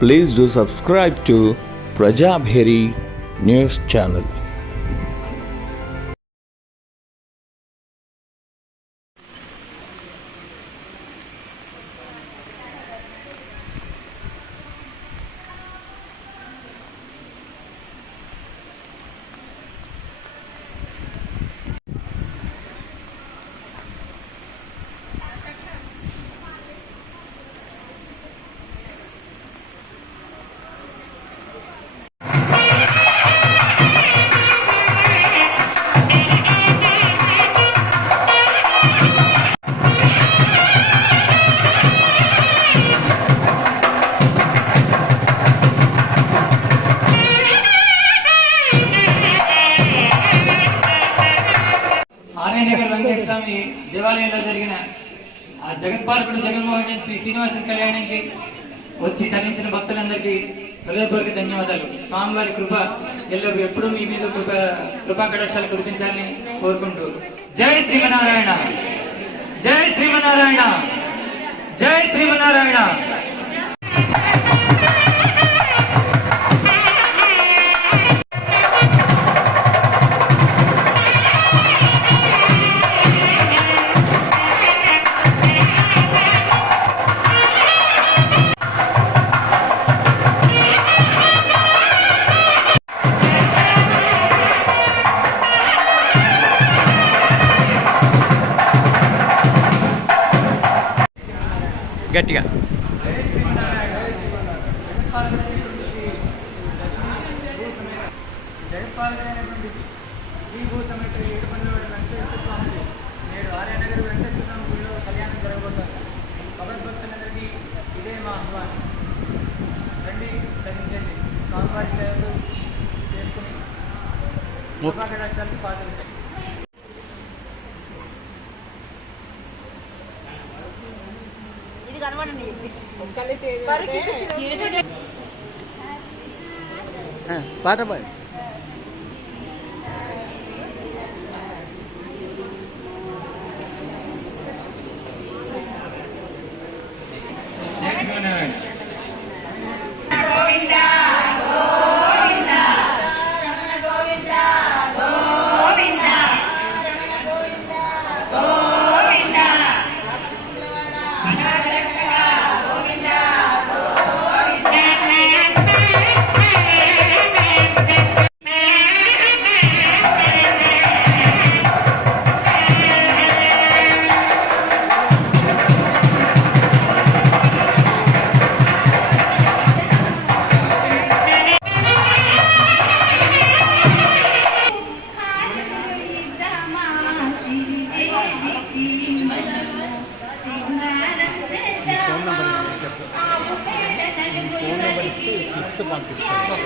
Please do subscribe to Prajabheri News Channel. Aryanagar Venkateswara స్వామి దేవాలయంలో జరిగిన జగత్పాలకుడు జగన్మోహన్ రెడ్డి శ్రీ శ్రీనివాసుని కళ్యాణానికి వచ్చి తరించిన భక్తులందరికీ హృదయపూర్వక ధన్యవాదాలు. స్వామివారి కృప ఎప్పుడూ మీ మీద కృపా కటాక్షాలు కురిపించాలని కోరుకుంటూ జై శ్రీమనారాయణ, జై శ్రీమనారాయణ, జై శ్రీమనారాయణ. గట్టిగా జగత్పాలకుడైనటువంటి శ్రీ భూ సమేత ఏడుకొండలవాడ వెంకటేశ్వర స్వామికి నేడు ఆర్యనగర్ వెంకటేశ్వర స్వామి గుడిలో కళ్యాణం జరగబోతోంది. భగవద్భక్తులందరికీ ఇదే మా ఆహ్వానం. రండి, ధరించండి, స్వామివారి సేవలు చేసుకుని కృపాకటాక్షాలకు పాల్గొంటాయి. పాట పాడు. పంపిస్తాను.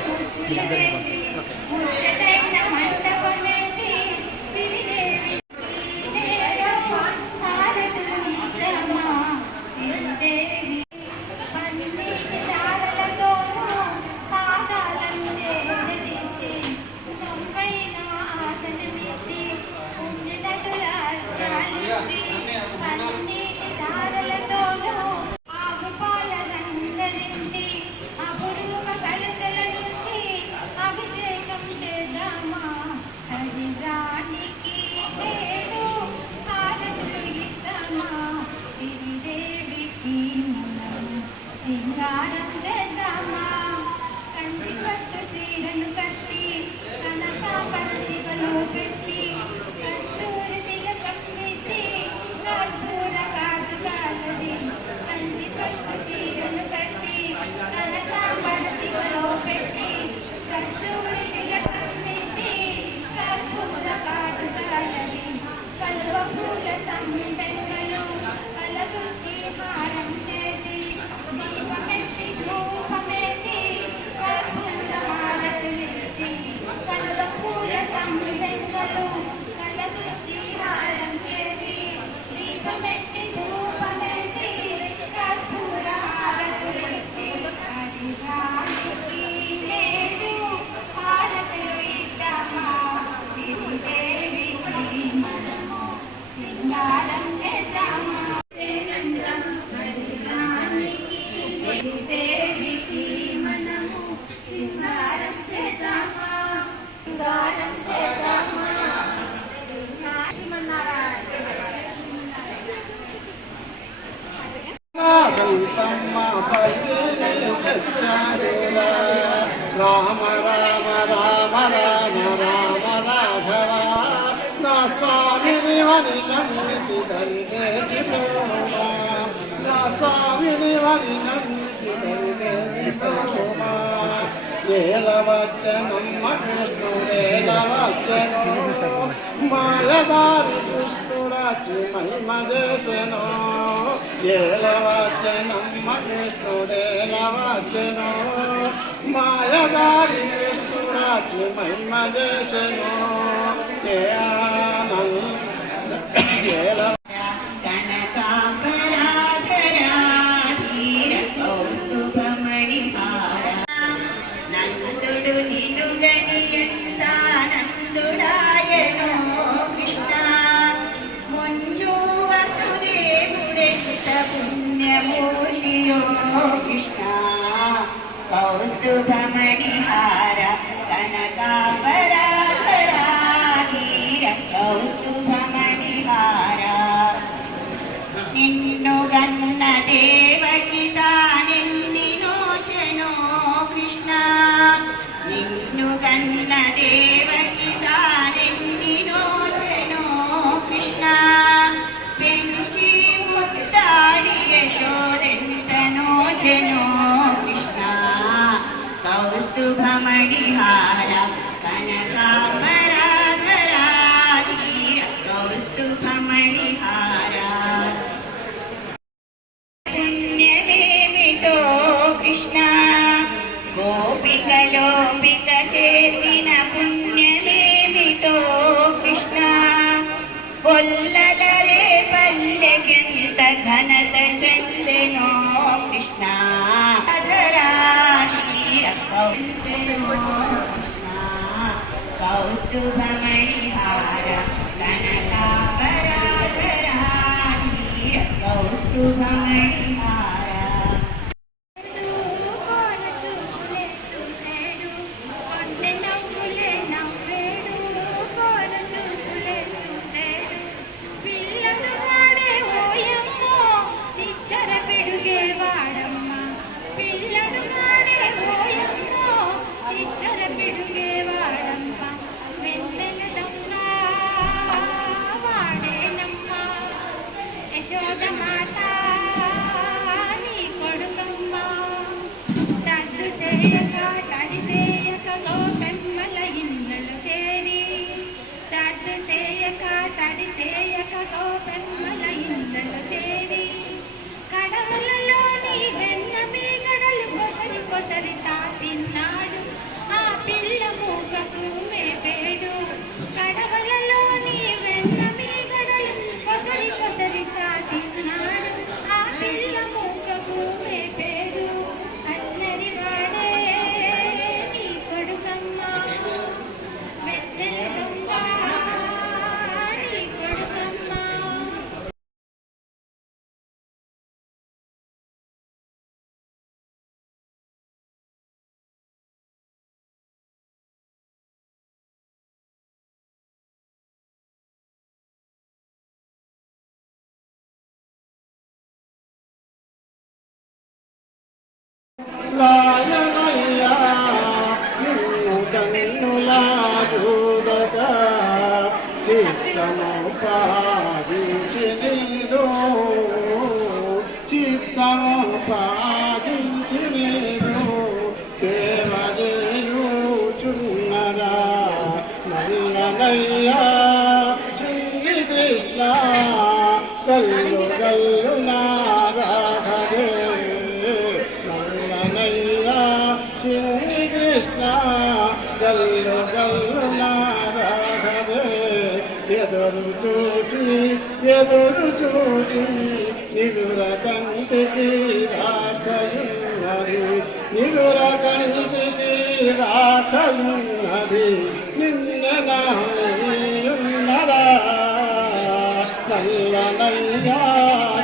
రామ రామ రామ రామ రామ రాఘవ నా స్వామిని వని నమ్మితి దరిదేచిపోమా నా స్వామిని వని నమ్మితి దరిదేచిపోమా ఏలవచ్చనమ్మ కృష్ణుడేలవచ్చను మాయదారి కృష్ణుడాచి మహిమ చేసెను ఏలవచ్చనమ్మ కృష్ణుడేలవచ్చను మాయదారి కృష్ణుడాచి మహిమ చేసెను కౌస్తుభమణిహార కనకాంబరాధరాధీర కౌస్తుభమణిహార నిన్ను గన్న దేవకి తానెన్ని నోచెనో కృష్ణ నిన్ను గన్న దేవకి తానెన్ని నోచెనో కృష్ణ పెంచి ముద్దాడి యశోదెంత నోచెనో కౌస్తుభమణిహార కనకాంబరాధరాధీర కౌస్తుభమణిహార పుణ్యమేమిటో కృష్ణ గోపికలోపిక చేసిన పుణ్యమేమిటో కృష్ణ పొల్లలరే పల్లెకెంత ఘనత చెందెనో కృష్ణ కౌస్తుభమణిహార కనకాంబరాధరాధీర కౌస్తుభమణిహార లాయనయ్యా నిన్ను కన్నులా చూడగా చిత్తము పాదించి నీదో చిత్తము పాదించి నీదో సేవ చేయుచున్నరా నల్లనయ్యా శ్రీ కృష్ణ గల్లు గల్లు నారాధే కృష్ణ గల్లు గల్లు నారాధే ఎదురు చూచి నిలుర కంటికి రాకయున్నది నిలుర కంటికి రాకయున్నది నిన్నయున్నరా నల్లనయ్యా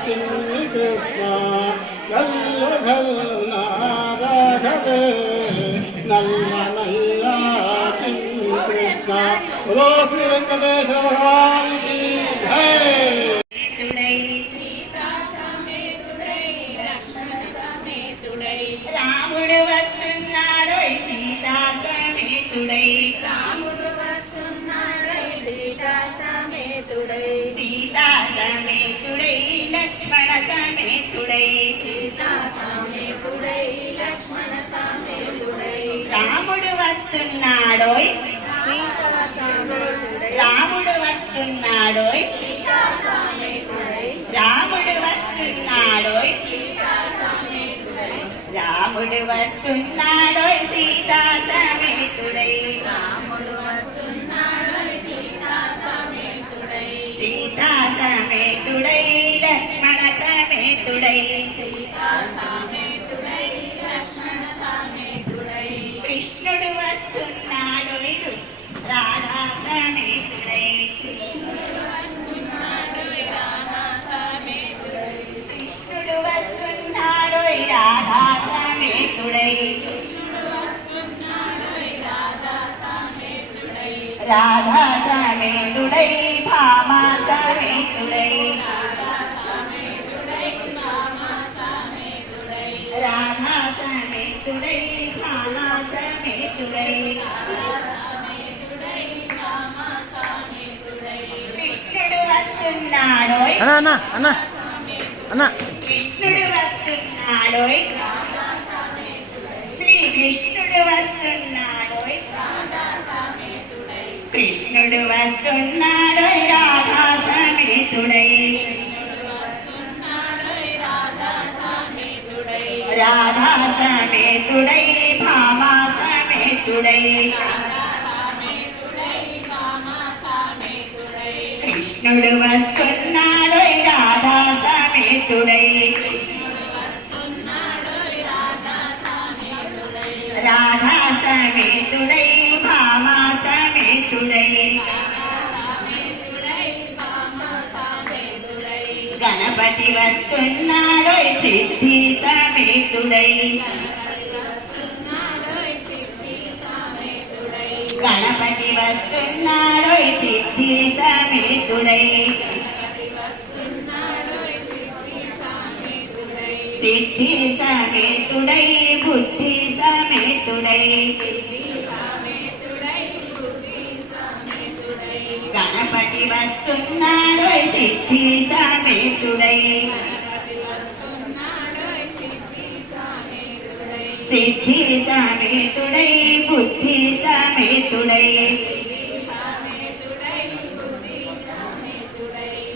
చిన్ని కృష్ణ గల్లు గల్లు నారాధే నల్లనయ్యా చిన్ని కృష్ణ బోలో శ్రీ వెంకటేశ్వర భగవాన్ की जय सीता समेत రాముడు వస్తున్నాడోయ్ సీతా సమేతుడై సీతా సమేతుడై లక్ష్మణ సమేతుడై రాముడు వస్తున్నాడోయ్ రాముడు వస్తున్నాడోయ్ రాముడు వస్తున్నాడోయ్ రాముడు వస్తున్నాడోయ్ సీతా సమేతుడై సీతా సమేతుడై లక్ష్మణ సమేతుడై కృష్ణుడు వస్తున్నాడోయ్ రాధా సమేతుడై కృష్ణుడు వస్తున్నాడోయ్ రాధా సమేతుడై రాధా సమేతుడై భామా సమేతుడై రాధా సమేతుడై భామా సమేతుడై కృష్ణుడు వస్తున్నాడోయ్ అన్న అన్న అన్న కృష్ణుడు వస్తున్నాడోయ్ శ్రీకృష్ణుడు వస్తున్నాడోయ్ కృష్ణుడు వస్తున్నాడోయ్ రాధా సమేతుడై రాధా సమేతుడై భామా సమేతుడై కృష్ణుడు వస్తున్నాడోయ్ రాధా సమేతుడై రాధా సమేతుడై భామా సమేతుడై గణపతి వస్తున్నాడోయ్ సిద్ధి సమేతుడై గణపతి వస్తున్నాడోయ్ సిద్ధి సమేతుడై సిద్ధి సమేతుడై బుద్ధి సమేతుడై గణపతి వస్తున్నాడోయ్ సిద్ధి సమేతుడై సిద్ధి సమేతుడై బుద్ధి సమేతుడై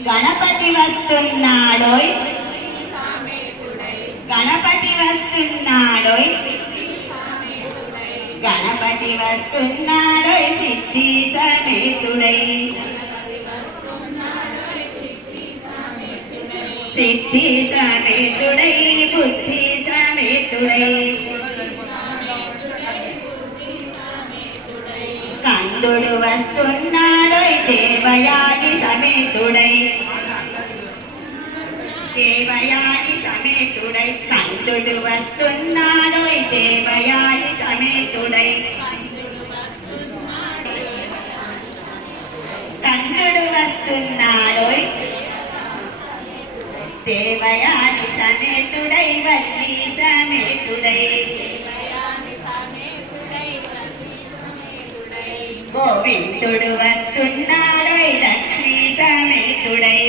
గణపతి వస్తున్నాడోయ్ గణపతి వస్తున్నాడోయ్ గణపతి వస్తున్నాడోయ్ సిద్ధి సమేతుడై సిద్ధి సమేతుడై బుద్ధి సమేతుడై స్కందుడు వస్తున్నాడోయ్ దేవయాని సమేతుడై దేవయాని సమేతుడై స్కందుడు వస్తున్నాడోయ్ దేవయాని సమేతుడై స్కందుడు వస్తున్నాడోయ్ దేవయాని సమేతుడై వల్లి సమేతుడై గోవిందుడు వస్తున్నాడోయ్ లక్ష్మీ సమేతుడై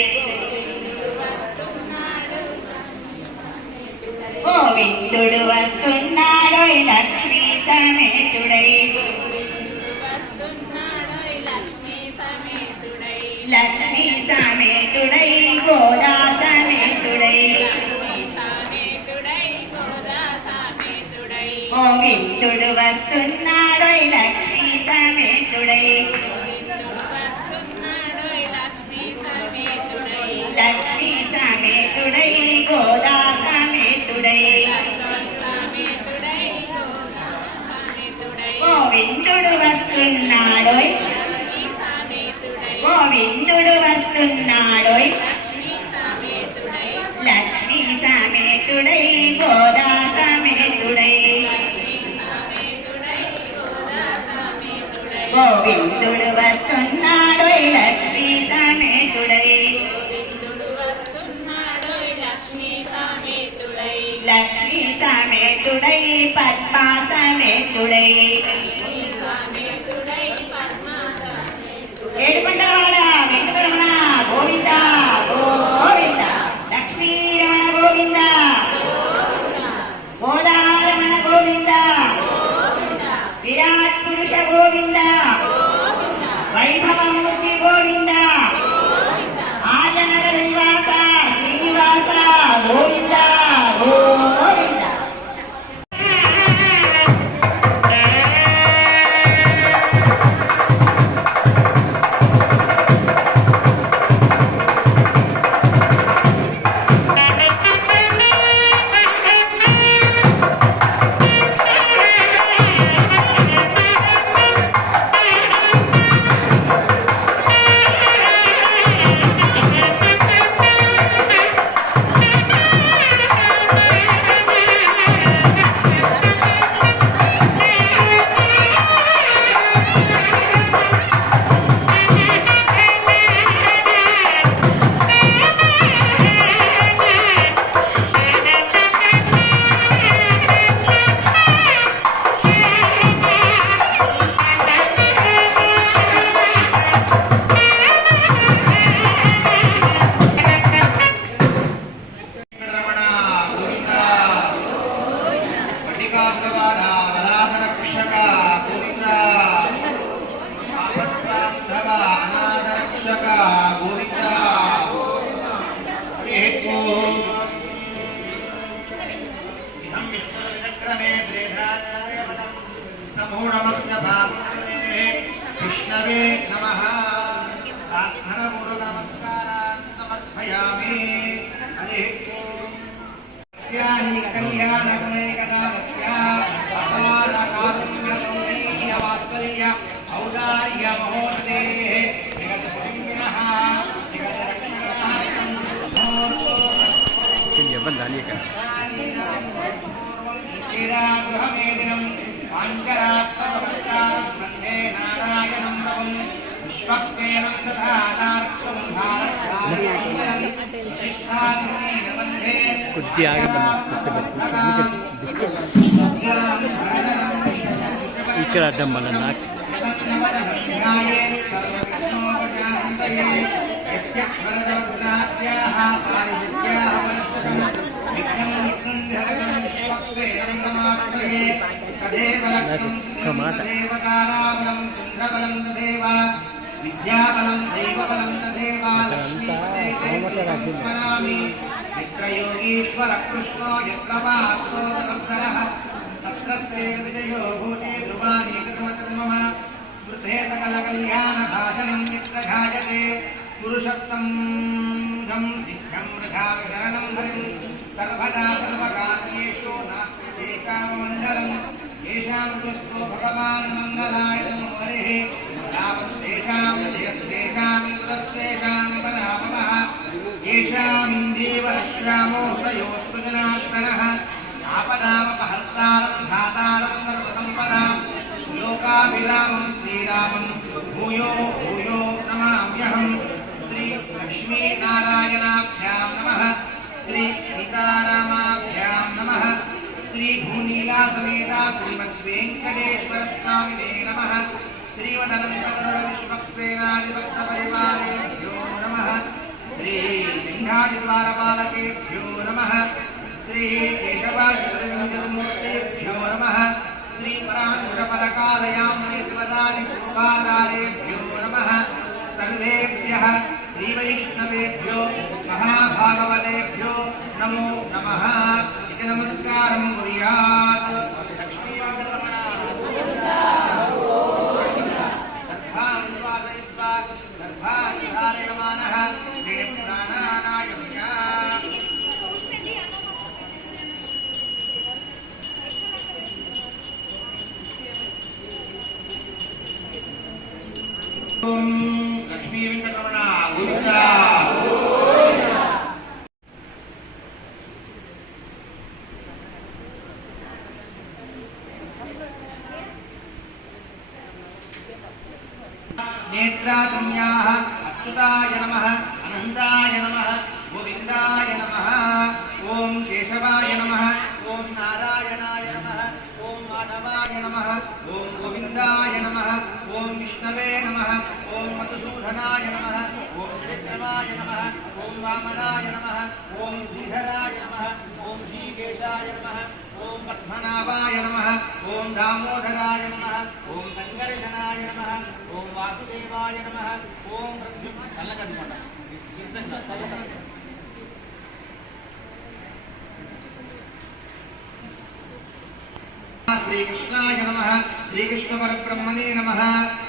గోవిందుడు వస్తున్నాడోయ్ లక్ష్మీ సమేతుడై లక్ష్మీ సమేతుడై గోదా సమేతుడై గోవిందుడు వస్తున్నాడోయ్ లక్ష్మీ సమేతుడై లక్ష్మీ సమేతుడై గోదా సమేతుడై గోవిందుడు వస్తున్నాడోయ్ గోవిందుడు వస్తున్నాడోయ్ లక్ష్మీ సమేతుడై గోదా సమేతుడై గోవిందుడు వస్తున్నాడోయ్ లక్ష్మీ సమేతుడై లక్ష్మీ సమేతుడై సమేతుడై పద్మా సమేతుడై ఏడుకొండలవాడ వెంకటరమణ గోవింద గోవింద లక్ష్మీరమణ గోవింద గోదారమణ గోవింద విరాట్ పురుష గోవింద వైభవమూర్తి గోవింద ఆర్యనగర నివాస శ్రీనివాస గోవింద గోవింద విష్ణవే నమః ప్రార్థనపూర్వక నమస్కారాన్ సమర్పయామి. హరి ఓం. స్యాహి కళ్యాణగుణైకదా తస్యా అపార కారుణ్య సౌందర్య వాత్సల్య ఔదార్య మహోదదేః జగద్గురునః జగద్రక్షణార్థం శ్రీరామేదినం పాంచరాత్మకం వందే నారాయణం రవం విశ్వక్సేనం దధాతార్థం ఇక్కడ అడ్డం వల్ల నాకు విద్యాబలం దైవబలం తదేవామి మిత్రయోగీశ్వర కృష్ణో యత్ర పాత్రో తదర్థరః సత్రస్య విజయో భూతే ధ్రువాని కర్మకర్మమ స్మృతే సకల కళ్యాణ భాజనం నిత్రఘాయతే పురుషోత్తం జం నిత్యం వృథా శరణం హరిం సర్వదా సర్వకార్యేషు నాస్తి దేశామండలం येषां तुष्टो भगवान् मंगलाय नमो हरिः तावस्तेषां जयस्तेषां तस्तेषां पराभवः येषामिन्दीवरश्यामो हृदयोस्तु जनार्दनः आपदामपहर्तारं धातारं सर्वसम्पदां लोकाभिरामं श्रीरामं भूयो भूयो नमाम्यहं श्री लक्ष्मीनारायणाभ्यां नमः श्री सीतारामाभ्यां नमः श्री भूनीला समेता श्रीमद्वेंकटेश्वर स्वामिने नमः श्रीमदनंतकरुण विश्वक्सेनाधिपत्य परिवारेभ्यो नमः श्री सिंहादिद्वारपालकेभ्यो नमः श्री केशवादिमूर्तेभ्यो नमः श्री पराङ्कुशपरकालयामृतवरादिकृपादारेभ्यो नमः सर्वेभ्यः श्रीवैष्णवेभ्यो महाभागवतेभ्यो नमो नमः. नमस्कारं कुर्यात्. लक्ष्मीरमण गर्भान् स्वादयित्वा गर्भान् धारयमानः प्राणानायम्य ओम लक्ष्मी वेंकटरमण गोविंद. नेत्रात्मन्याः अच्युताय नमः अनन्ताय नमः गोविन्दाय नमः ओम केशवाय नमः ओम नारायणाय नमः ओम गोविंदाय नमः ओम विष्णवे नमः ओम मधुसूदनाय नमः ओम विक्रमाय नमः ओम वामनाय नमः ओम श्रीधराय नमः ओम श्रीकेशाय नमः ओम पद्मनाभाय नमः ओम दामोदराय नमः ओम संकर्षणाय नमः ओम वासुदेवाय नमः ओम श्रीकृष्णाय नमः श्रीकृष्ण परब्रह्मणे नमः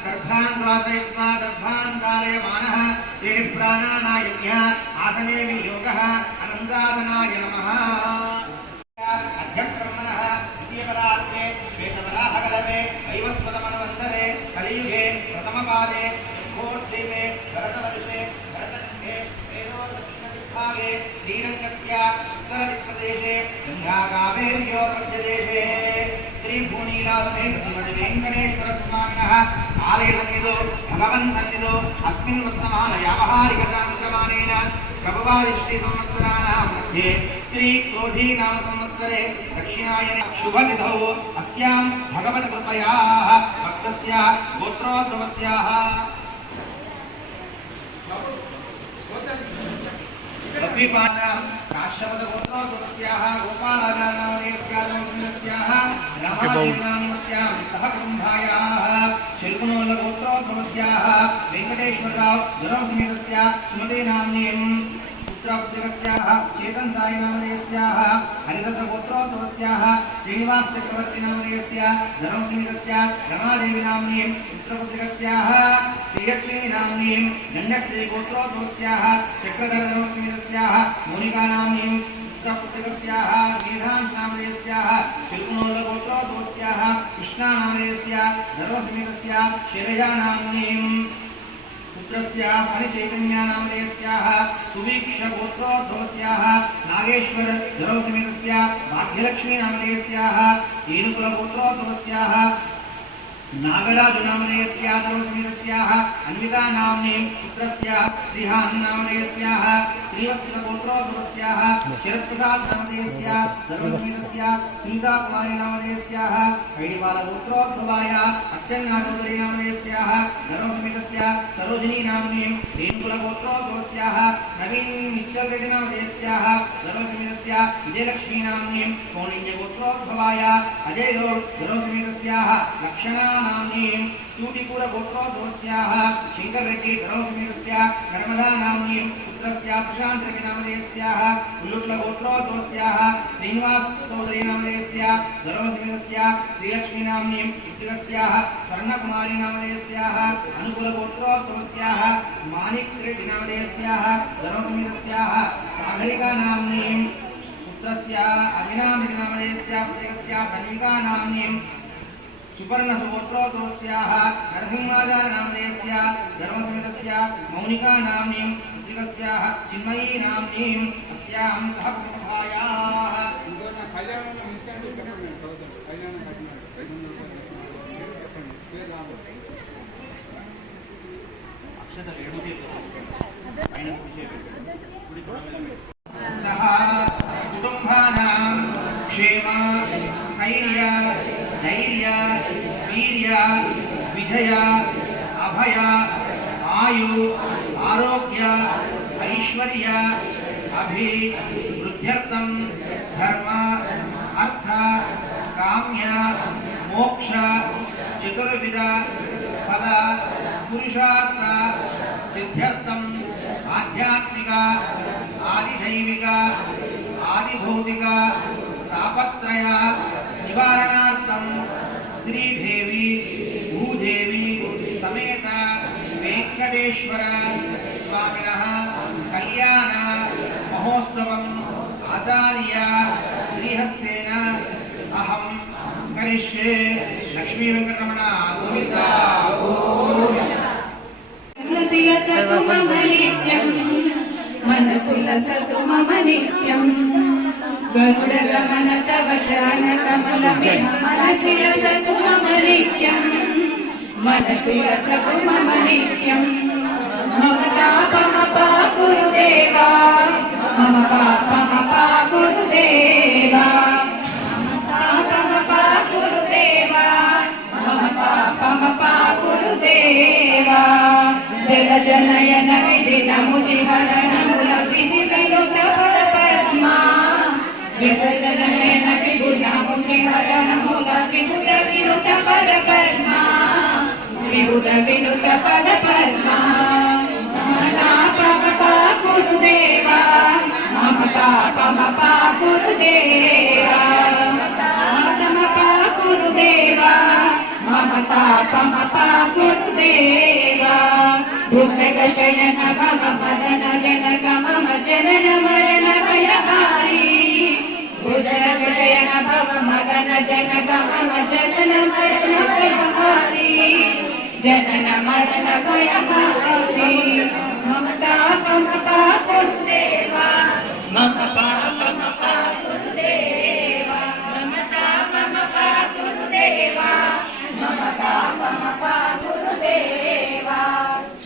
गर्भान् वासयित्वा दर्भान् धारयमानः तेन प्राणानायज्ञः आसने वियोगः अनन्दासनाय नमः अध्यब्रह्मणः द्वितीयपरार्थे श्वेतवराहकलवे वैवस्वतमन्वन्तरे कलियुगे प्रथमपादे घोषद्वीपे भरतवर्षे भरतखण्डे वेदोदक्षिणदिग्भागे श्रीरङ्गस्य उत्तरदिक्प्रदेशे गङ्गाकावेर्योर्मध्यदेशे वेंकटेश्वर स्वामिनः आलयसन्निधौ भगवन्सन्निधौ अस्मिन् वर्तमान व्यावहारिककार्यक्रमाणेन प्रभवादिष्टि संवत्सराणां मध्ये श्री क्रोधी नाम संवत्सरे दक्षिणायने शुभतिथौ अस्यां भगवत्कृपयाः भक्तस्य गोत्रोद्भवस्याः लक्ष्मीपादां काश्यपगोत्रोद्भवस्याः गोपालाचार्यनामधेयस्याः रामादेवीनामस्यां सह कुटुम्बायाः शिल्पनोल्लगोत्रोद्भवस्याः वेंकटेश्वरराव धर्मसमेतस्य सुमते नाम्नीं पुत्रपुत्रस्याः चेतन साई नामधेयस्याः हरिदसगोत्रोद्भवस्याः श्रीनिवास चक्रवर्ती नामधेयस्य धर्मसमेतस्य रमादेवी नाम्नीं पुत्रपुत्रस्याः तेजस्विनी नाम्नीं गण्यश्री गोत्रोद्भवस्याः चक्रधर धर्मसमेतस्याः मोनिका नाम्नीं पुत्रपुत्रस्याः मेधांश नामधेयस्याः शिल्पनोल्लगोत्रोद्भवस्याः कृष्णा नामधेयस्य धर्मसमेतस्य शैलजा नाम्नीं पुत्रस्य परिचैतन्या नामधेयस्याः सुवीक्ष गोत्रोद्भवस्याः नागेश्वर धर्मसमेतस्य भाग्यलक्ष्मी नामधेयस्याः येनुकुल गोत्रोद्भवस्याः नागराजु नामधेयस्य धर्मसमेतस्याः अन्विता नाम्नीं पुत्रस्य श्रीहान् नामधेयस्याः श्रीवत्सव गोत्रोद्भवस्याः शरत्प्रसाद नामधेयस्य धर्मसमेतस्य सुनीताकुमारी नामधेयस्याः कैडिबाल गोत्रोद्भवाय अर्चना चौधरी नामधेयस्याः धर्मसमेतस्य सरोजिनी नाम्नीं रेणुकुल गोत्रोद्भवस्याः नवीन निश्चल रेड्डी नामधेयस्याः धर्मसमेतस्य विजयलक्ष्मी नाम्नीं कौण्डिन्य गोत्रोद्भवाय अजय गौड़ धर्मसमेतस्याः लक्षणा नाम्नीं चूटिकूर गोत्रोद्भवस्याः शंकर रेड्डी धर्मसमेतस्य नर्मदा नाम्नीं पुत्रस्य प्रशांत रेड्डी नामधेयस्याः उल्लुट्ल गोत्रोद्भवस्याः श्रीनिवास चौधरी नामधेयस्य धर्मसमेतस्य श्रीलक्ष्मी नाम्नीं पुत्रस्याः स्वर्णकुमारी नामधेयस्याः अनुकुल गोत्रोद्भवस्याः माणिक रेड्डी नामधेयस्याः धर्मसमेतस्याः सागरिका नाम्नीं पुत्रस्य अभिनाम रेड्डी नामधेयस्य पुत्रस्य धनिका नाम्नीं सुपर्ण सुगोत्रोद्भवस्याः नरसिंहाचार्य नामधेयस्य धर्मसमेतस्य मौनिका नाम्नीं पुत्रिकस्याः चिन्मयी नाम्नीं अस्यां सह कुटुम्बायाः सह कुटुम्बानां क्षेम धैर्य धैर्य वीर्य विजय अभय आयु आरोग्य ऐश्वर्य अभिवृद्ध्यर्थं धर्म अर्थ काम्य मोक्ष चतुर्विध पद पुरुषार्थ सिद्ध्यर्थं आध्यात्मिक आदिदैविक आदिभौतिक तापत्रय निवारणार्थं श्रीदेवी भूदेवी समेत वेंकटेश्वर स्वामिनः कल्याण महोत्सवम् आचार्य श्रीहस्तेन अहं करिष्ये। लक्ष्मी वेंकटरमण गोविंदा मनसि लसतु मम नित्यं मनसि लसतु मम नित्यं गरुडगमन तव चरणकमलमे मनसि लसतु मम नित्यं मनसि लसतु मम नित्यं मम पापमपाकुरु देवा मम पापमपाकुरु देवा मम पापमपाकुरु देवा మూల వినుత వినుత పద పద్మా వినుత వినుత పద పద్మా మమతా పమపా గురుదేవా మమతా పమపా గురుదేవా మమపా గురుదేవా మమతా పమపా గురుదేవా భుజగ శయన భవ మదన జనక మమ జనన మరణ భయహారీ భుజగ శయన భవ మదన జనక మమ జనన మరణ భయహారీ జనన మరణ భయహారీ మమతా పమపా గురుదేవా మమతా పమపా గురుదేవా మమతా పమపా గురుదేవా మమతా పమపా గురుదేవా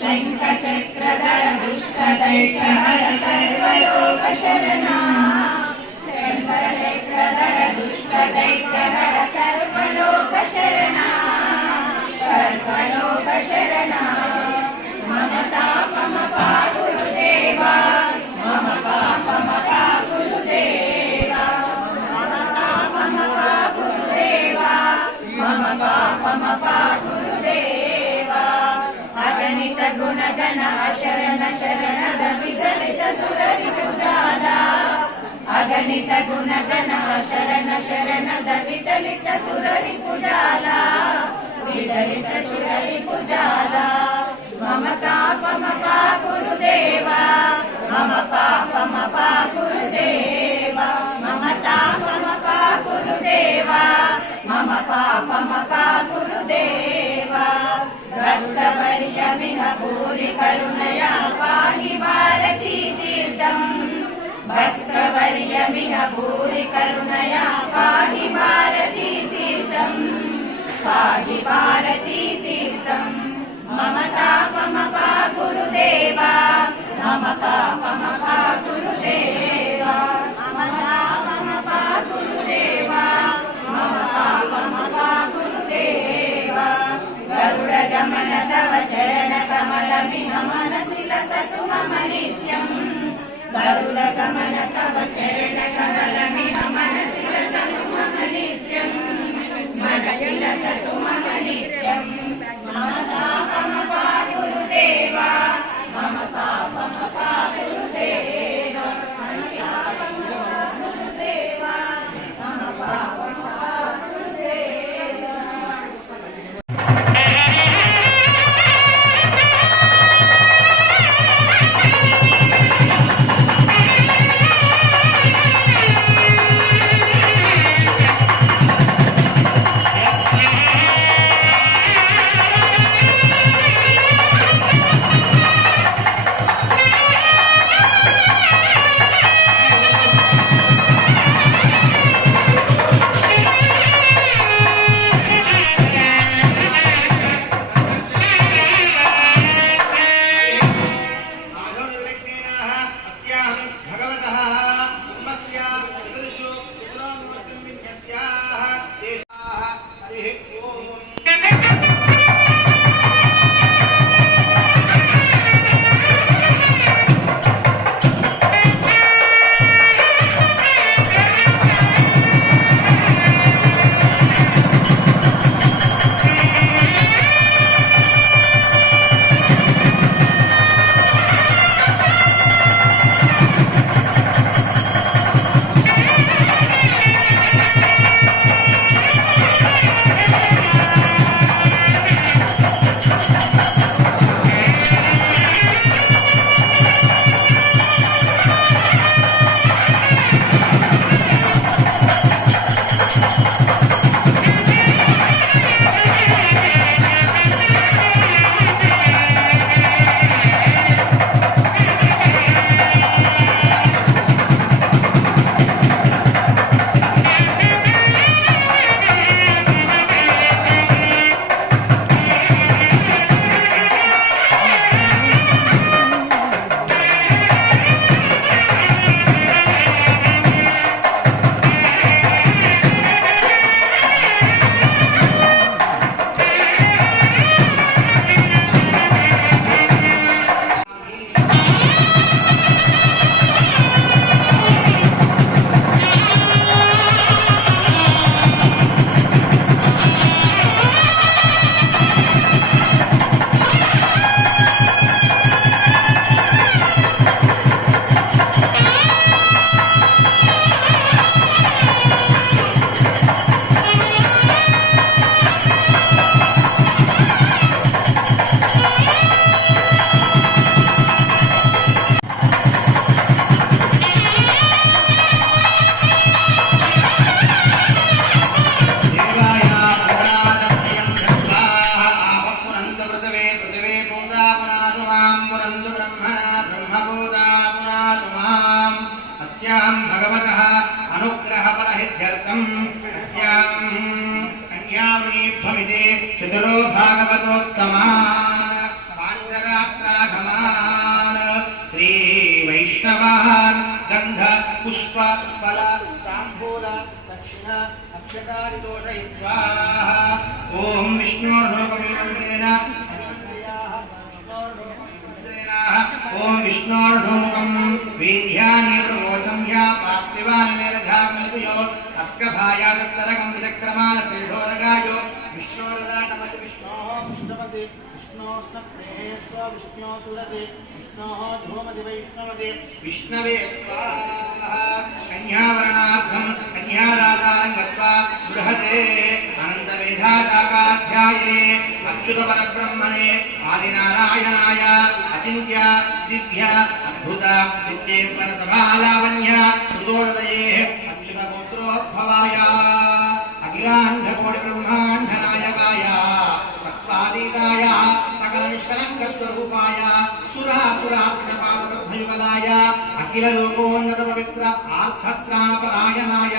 శంఖ చక్రధర దుష్ట దైత్య హర సర్వలోక శరణా శంఖ చక్రధర దుష్ట దైత్య హర సర్వలోక శరణా సర్వలోక శరణా మమతా పమపా గురుదేవా మమతా పమపా గురుదేవా మమతా పమపా గురుదేవా మమతా పమపా గురుదేవా అగణిత గుణగణ శరణ శరణద విదలిత సురరి పుజాల అగణిత గుణగణ శరణ శరణద విదలిత సురరి పుజాల విదలిత సురరి పుజాల మమతా పమపా గురుదేవా మమతా పమపా గురుదేవా మమతా పమపా గురుదేవా మమతా పమపా గురుదేవా భక్తవర్యమిహ భూరి కరుణయా పాహి భారతీ తీర్థం భక్తవర్యమిహ భూరి కరుణయా పాహి భారతీ తీర్థం పాహి భారతీ తీర్థం మమతా పమపా గురుదేవా మమతా పమపా గురుదేవా మమతా పమపా గురుదేవా మమతా పమపా గురుదేవా గరుడ గమన తవ చరణ కమలమిహ మనసి లసతు మమ నిత్యం గరుడ గమన తవ చరణ కమలమిహ మనసి లసతు మమ నిత్యం మనసి లసతు మమ నిత్యం మమతా పమపా గురుదేవా మమతా పమపా గురుదేవా మమతా పమపా గురుదేవా మమతా పమపా గురుదేవా Thank you. कन्यावृणीभ्यमिते चतुरो भागवतोत्तमान् पाण्डरात्रागमान् श्रीवैष्णवान् गन्ध पुष्प फल ताम्बूल दक्षिण अक्षतादिदोषयित्वा ॐ विष्णोर्भोगमीनन्देन ॐ विष्णोर्भोगं वीर्यानि प्रवोचम्या प्राप्तिवानिमेरधामयो अस्कभायादुत्तरगं विचक्रमाल श्रीधोरगायो विष्णोर्राटमति विष्णोः विष्णवसे विष्णोस्नप्रेहेस्त्व विष्णोसुरसे विष्णोः धूमति वैष्णवसे विष्णवे स्वाहा कन्यावरणार्थं कन्यारातारं गत्वा बृहते अनन्तवेदाकाध्याये अच्युतपरब्रह्मणे आदिनारायणाय अचिन्त्य दिव्य अद्भुत नित्येश्वरसभालावण्य हृदोदये अच्युतगोत्रोद्भवाय अखिलाण्डकोटिब्रह्माण्डनायकाय तत्त्वातीताय सकलनिष्कलङ्कस्वरूपाय सुरासुरात्मपादब्रह्मयुगलाय अखिललोकोन्नतपवित्र आर्धत्राणपरायणाय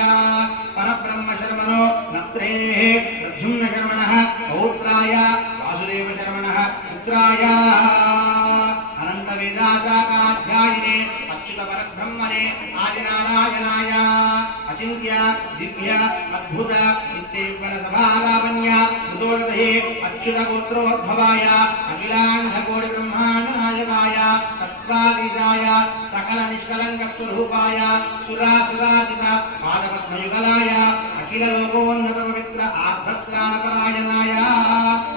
परब्रह्मशर्मणो नत्रेः प्रद्युम्नशर्मणः पौत्राय वासुदेवशर्मणः पुत्राय अनन्तवेदाकाध्यायिने अच्युतपरब्रह्मणे आदिनारायणाय अचिन्त्य दिव्य अद्भुत नित्ययुगलसभालावण्य हृदोदये अच्युतगोत्रोद्भवाय अखिलाण्डकोटिब्रह्माण्डनायकाय तत्त्वातीताय सकलनिष्कलङ्कस्वरूपाय सुरासुराजित पादपद्मयुगलाय अखिललोकोन्नतपवित्र आर्धत्राणपरायणाय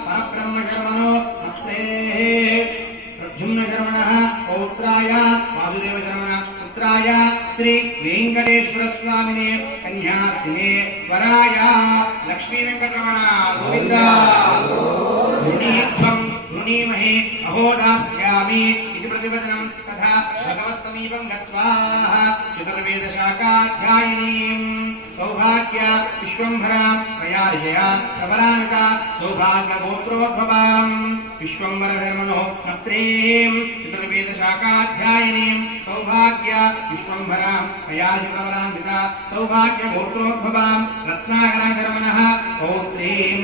परब्रह्मशर्मणो नत्रेः प्रद्युम्नशर्मणः पौत्राय वासुदेवशर्मणः पुत्राय श्री वेंकटेश्वरस्वामिने कन्यार्थिने वराय लक्ष्मी वेंकटरमण गोविन्द ऋणीध्वं ऋणीमहे अहो दास्यामि इति प्रतिवचनं तथा भगवत्समीपं गत्वा चतुर्वेदशाखाध्यायिनीं सौभाग्य विश्वम्भरां प्रयार्षया प्रबलान्विता सौभाग्यगोत्रोद्भवां विश्वम्भरधर्मणो नत्रीं चतुर्वेदशाखाध्यायिनीं सौभाग्य विश्वम्भरां प्रयार्षप्रबलान्विता सौभाग्यगोत्रोद्भवां रत्नाकरधर्मणः पौत्रीं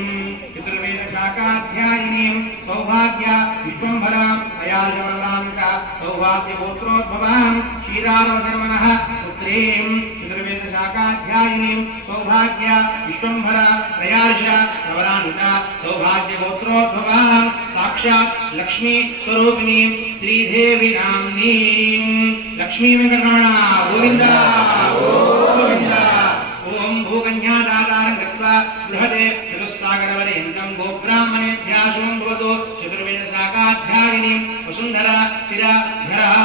चतुर्वेदशाखाध्यायिनीं सौभाग्य विश्वम्भरां प्रयार्षप्रबलान्विता सौभाग्यगोत्रोद्भवां क्षीरारवधर्मणः पुत्रीं चतुर्वेदशाखाध्यायिनीं सौभाग्य विश्वम्भरा प्रयार्ष प्रवरान्विता सौभाग्यगोत्रोद्भवां साक्षात् लक्ष्मी स्वरूपिणीं श्रीदेवी नाम्नीं लक्ष्मी वेंकटरमण गोविन्द गोविन्द ॐ भूकन्यादातारं गत्वा बृहते चतुस्सागरपर्यन्तं गोब्राह्मणेभ्यः शुभं भवतु चतुर्वेदशाखाध्यायिनीं वसुन्धरा स्थिरा धरः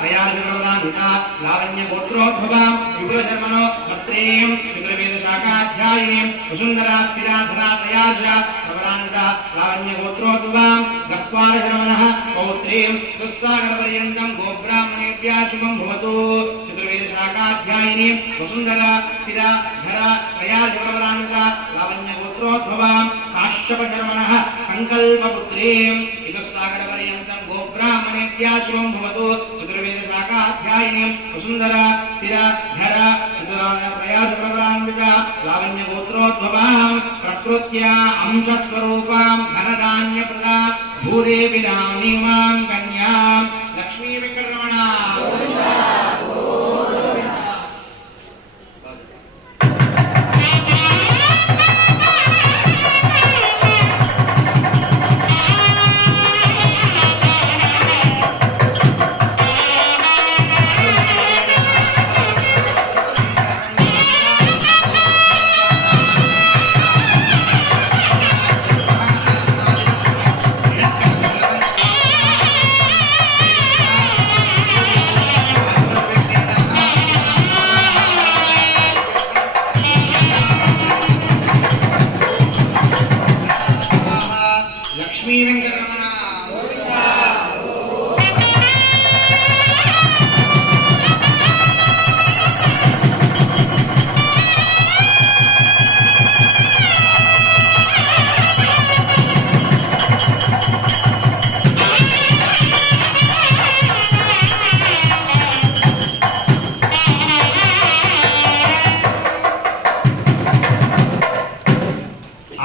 प्रयार्षप्रबलान्विता लावण्यगोत्रोद्भवां विपुलशर्मणो मत्रेयं चतुर्वेदशाखाध्यायिनीं वसुन्धरा स्थिरा धरा प्रयार्ष प्रबलान्विता लावण्यगोत्रोद्भवां गह्वारशर्मणः पौत्रीं चतुस्सागरपर्यन्तं गोब्राह्मणेभ्यः शुभं भवतु चतुर्वेदशाखाध्यायिनीं वसुन्धरा स्थिरा धरा प्रयार्षप्रबलान्विता लावण्यगोत्रोद्भवां काश्यपशर्मणः सङ्कल्पपुत्रीं चतुस्सागरपर्यन्तं गोब्राह्मणेभ्यः शुभं भवतु चतुर्वेदशाखाध्यायिनीं वसुन्धरा स्थिरा धरा प्रयासप्रबलान्विता लावण्यगोत्रोद्भवां प्रकृत्या अंशस्वरूपां धनधान्यप्रदा भूदेवी नाम्नीमां कन्यां लक्ष्मी वेंकटरमण लक्ष्मी वेंकटरमण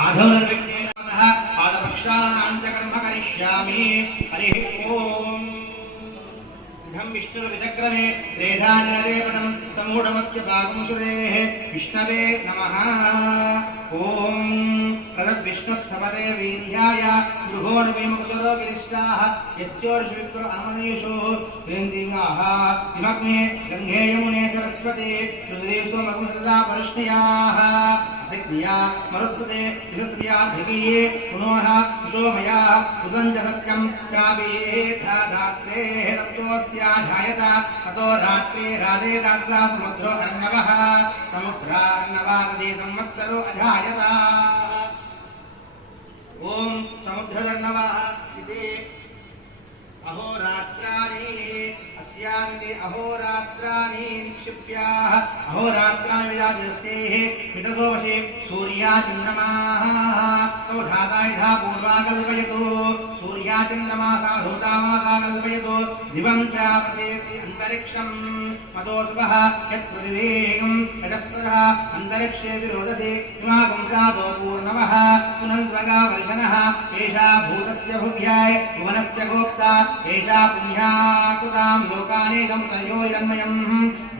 आधम समर्पयामि हरिः ओम् इदं विष्णुर्विचक्रमे त्रेधानरेपदं समूढमस्य भागंसुरेः विष्णवे नमः ॐ तदद्विष्णुस्तमते वीर्याय गृहोर्विमुक्तरो गिरिष्टाः यस्योर्षविक्रो अनुमनीषु वेन्दिवाः इमग्ने गङ्गे यमुने सरस्वती हृदयेषु मगुंसदा परिष्णयाः असिग्निया मरुत्पदे विषत्रियाधिकीये पुनोः कुशोमयाः उदञ्च सत्यं चाभिः धात्रेः तत्त्वस्याधायत ततो रात्रे राजे दात्रा समुद्रो अर्णवः समुद्रार्णवादि संवत्सरो अधायत ॐ समुद्रदर्णवः इति अहोरात्राणि अस्यामिति अहोरात्राणि निक्षिप्याः अहोरात्राणि विराजस्यैः विदधोवशे सूर्याचन्द्रमाः सौधातायधा पूर्वा कल्पयतु सूर्याचन्द्रमासा धूतामाता कल्पयतु दिवं च प्रदेति अन्तरिक्षम् मदोऽसुभः यत्पृथिवीं यतस्पृहः अन्तरिक्षे विरोधसे इमागं साधो पूर्णवः पुनन्द्वगा वर्धनः एषा भूतस्य भुव्याय भुवनस्य गोप्ता एषा पुण्याकृतां लोकानेकं तयोरन्मयं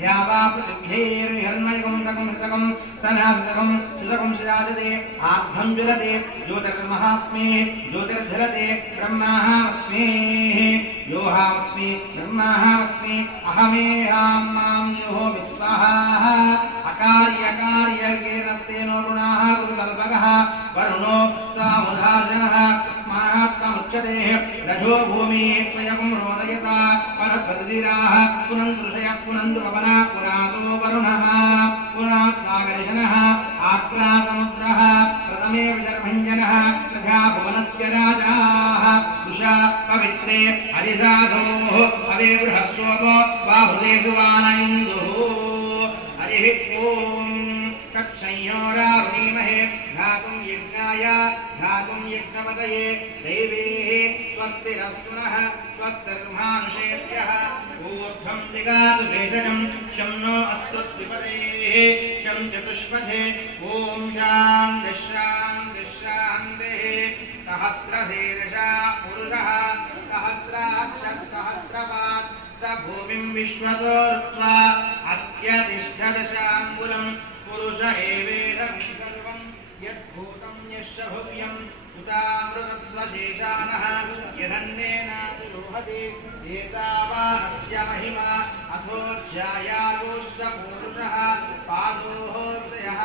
ध्यावा पृथिव्यैर्हिरण्मयकं सकं शतकं सनाशतकं शुतकं शिराजते आर्धं ज्वलते ज्योतिर्महास्मि ज्योतिर्धरते ब्रह्माहमस्मि योहामस्मि ब्रह्माहमस्मि अहमेहां मां यो विश्वः अकार्यकार्यकेनस्तेनो गुणाः कुरुकल्पकः वरुणो सामुधार्जनः तस्मात् तमुच्यते रजो भूमिः स्वयं रोदयसा वनप्रतिराः पुनन्दृषयः पुनन्दुपवना पुनातो वरुणः पुनात्नागर्जनः आक्रासमुद्रः प्रथमे विदर्भञ्जनः तथा भुवनस्य राजाः उषा पवित्रे हरिसाधोः अवे बृहस्वपो बाहुदेषु वान इन्दुः हरिः ॐ तत्संयोरावृणीमहे धातुं यज्ञाय धातुं यज्ञपतये दैवेः स्वस्तिरस्तु नः स्वस्तिर्मानुषेभ्यः ऊर्ध्वं जिगातु भेषजं शं नो अस्तु द्विपदैः शं चतुष्पथे ॐ शान्तिः शान्तिः शान्तिः सहस्रशीर्षा पुरुषः सहस्राक्षः सहस्रपात् स भूमिं विश्वतो ऋत्वा अत्यतिष्ठदशाङ्गुलं पुरुष एवेदं सर्वं यद्भूतं यश्च भव्यं उतामृतत्वशेषानः यदन्नेनातिरोहति एतावानस्य महिमा अथोऽध्यायागोश्च पूरुषः पादोः स यः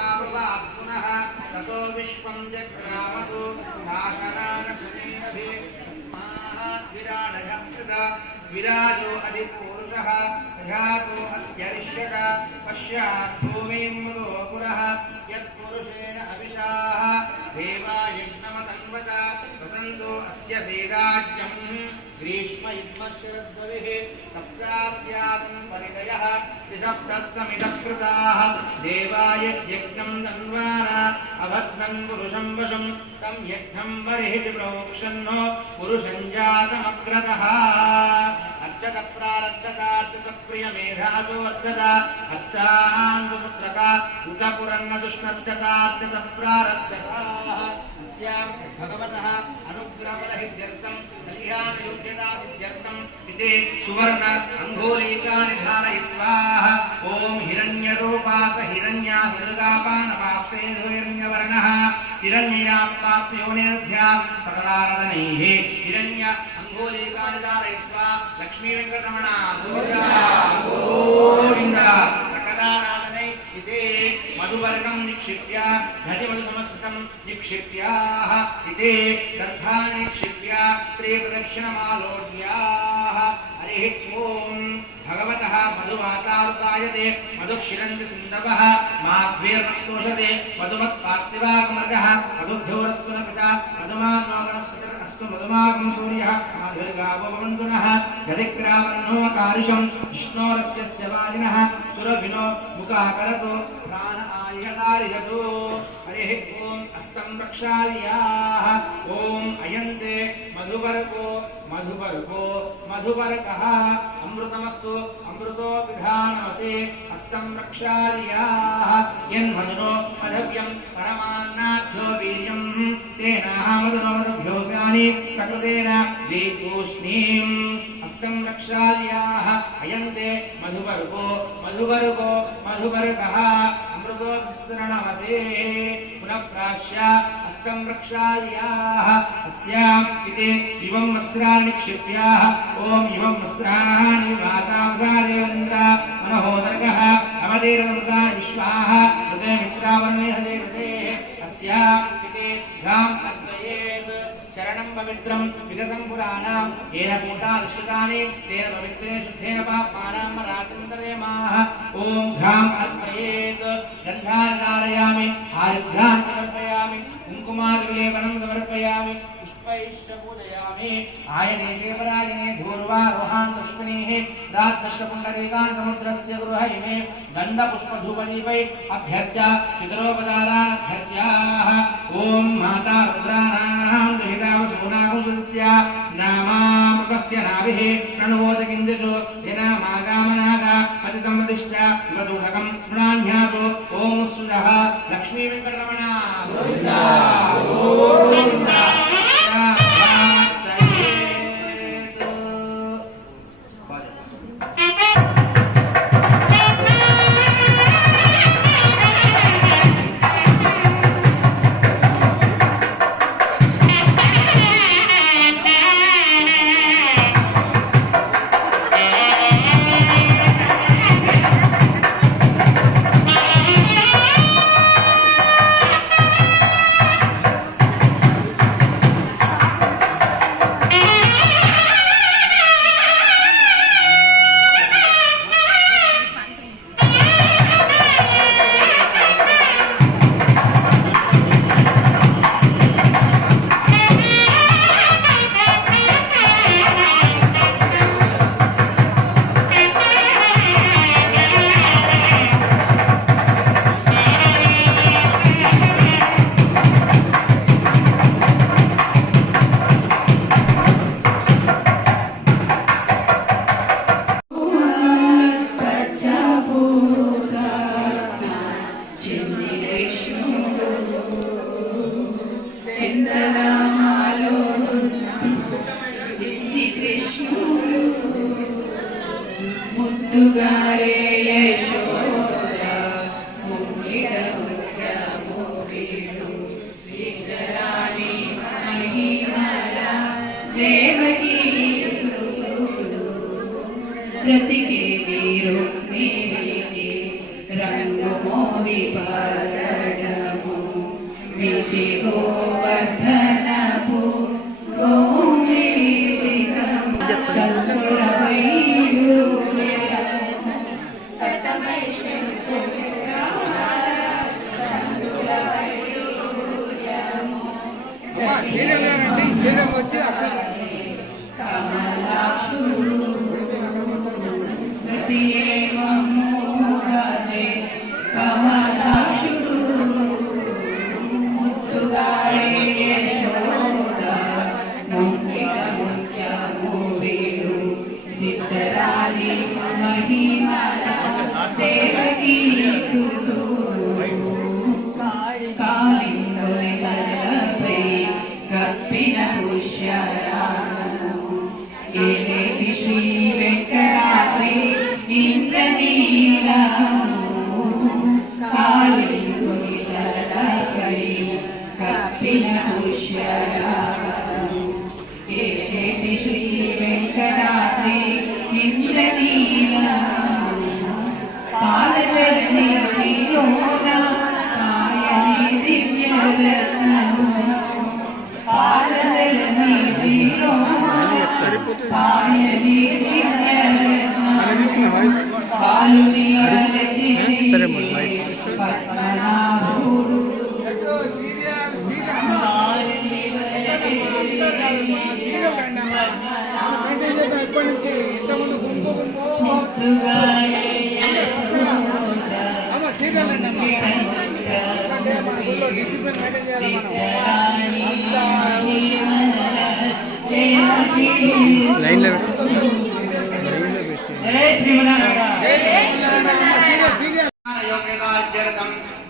पुनः ततो विश्वं जग्रामतु शासनानशनेनभि तस्मात् विराडः कृता विराजो अधिपूरुषः प्रजातो अत्यरिष्यत पश्यात् भूमिं मुदो पुरः यत्पुरुषेण अभिषाः देवा यज्ञमतन्वत वसन्तो अस्य सेदाज्यं ग्रीष्मयुग्मशरद्रविः सप्तास्यासन् परिदयः त्रिसप्तः समिदकृताः देवाय यज्ञं तन्वान अभद्नन् पुरुषं वशं तं यज्ञं बर्हिति प्रोक्षन्नो पुरुषं जातमग्रतः अर्चत प्रारक्षतार्चितप्रियमेधातो अर्चत अर्चान्तुपुत्रका उतपुरन्नदुष्णर्चतार्चित प्रारक्षताः अस्यां भगवतः अनुग्रहबलहित्यर्थं कल्याणयोग्यतासिद्ध्यर्थम् इति सुवर्ण अङ्गोलीकानि धारयित्वा ॐ हिरण्यरूपास हिरण्यासुदुर्गापानपाप्ते हिरण्यवर्णः हिरण्ययात्मात्मयोनिर्ध्या सकलारदनैः हिरण्य अङ्गोलीकानि धारयित्वा लक्ष्मीवेङ्कटरमण गोविन्द सकलाराधनै इति मधुवर्गं निक्षिप्य घटिमधुसंस्कृतं निक्षिप्याः इति दर्भानि निक्षिप्य प्रियप्रदक्षिणमालोड्याः हरिः ॐ भगवतः मधुमातारुतायते मधुक्षिरन्ति सिन्धवः माध्वीर्नक्तोषते मधुमत्पार्थिवागमृगः मधुभ्योरस्तु न पिता मधुमानो वनस्पतिरस्तु मधुमागं सूर्यः माधुर्गावो भवन्तु नः यदिक्रावन्नो कारिषं विष्णोरस्य वालिनः सुरभिनो मुखाकरतो प्राण आयदारिषतो हरिः ॐ अस्तं रक्षाल्याः ॐ अयन्ते मधुवर्गो मधुवर्गो मधुवर्गः अमृतमस्तु अमृतो पिधानमसे हस्तं रक्षाल्याः यन्मधुनो मधव्यं परमान्नाथ्यो वीर्यं तेनाः मधुनो मधुभ्योऽस्यानि सकृतेन दीपूष्णीम् हस्तं रक्षाल्याः अयन्ते मधुवर्गो मधुवर्गो मधुवर्गः अमृतो विस्तरणमसे पुनः प्राश्य हस्तं रक्षाल्याः अस्याम् इति इवं वस्त्राणि निक्षिप्याः ॐ इवं वस्त्राणि वासावसादेवन्द्र मनहोदर्गः अवतीर्णमृतानि विश्वाः हृदे मित्रावर्णे हृदे हृदे अस्याम् इति गाम् अर्पयेत् शरणं पवित्रं विगतं पुराणां येन कूटाधिष्ठितानि तेन पवित्रे शुद्धेन पापानां मराचन्दरेमाः ॐ घ्राम् अर्पयेत् गन्धान् धारयामि आयुधान् समर्पयामि कुङ्कुमादिविलेपनं समर्पयामि पुष्पैश्च पूजयामि आयने देवराजने धूर्वारोहान् तस्मिनेः रात्तश्पुण्डरीकान् समुद्रस्य गृहैमे दण्डपुष्पधूपदीपै अभ्यर्च्य पितरोपचारान् अभ्यर्च्याः ॐ माता रुद्राणां दुहितावसुनाकुसुत्य नामामृतस्य नाभिः प्रणवोत किञ्चित् दिनामागामनागा पतितमदिष्ट युवदूढकं मृणान्यातु ॐ सुजः लक्ष्मी वेङ्कटरमण गोविन्दा गोविन्दा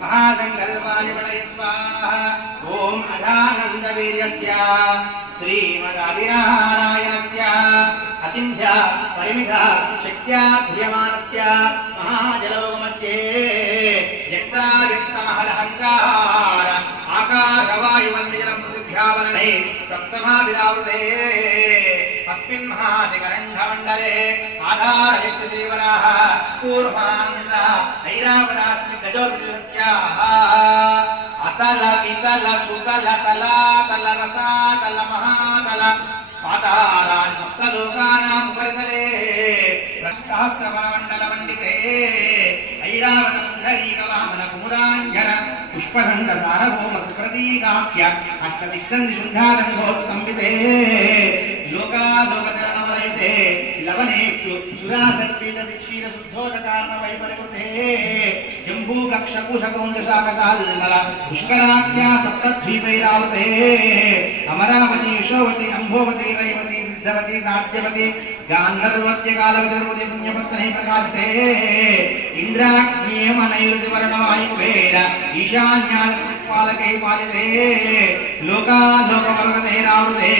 महासंकल्पानि वडयित्वा ओम अधानंद वीर्यस्य श्रीमदादिनारायणस्य अचिन्त्य परिमित शक्त्या ध्रियमानस्य महाजलोकमध्ये व्यक्ताव्यक्तमहदहङ्कार आकाशवायुवल्लिजलं पृथिव्यावरणे सप्तमाविरावृते अस्मिन् महादिगरण्डमण्डले आधारशक्तिदेवराः पूर्वानन्द ऐरावतास्मि गजोऽभिस्याः अतल वितल सुतल तलातल रसातल महातल पातालानि सप्तलोकानाम् उपरितले सहस्रमण्डलमण्डिते ऐरावतपुण्डरीकवामन कुमुदाञ्जन पुष्पखण्ड सारभौम सुप्रतीकाख्य अष्टदिग्गन्धिशुन्धारङ्गोस्तम्भिते लोकालोकचरणवलयते लवनेषु सुरासत्पीठदिक्षीरशुद्धोदकार्णवैपरिकृते जम्बूकक्षकुशकौण्डशाकशाल्मल पुष्कराख्या सप्तद्वीपैरावृते अमरावती यशोवती अम्भोवती रैवती सिद्धवती साध्यवती गान्धर्वत्यकालवती पुण्यपत्नी प्रकाशते इन्द्राग्नेयमनैरुतिवर्णवायुवेन ईशान्यालपालकै पालिते लोकालोकपर्वतैरावृते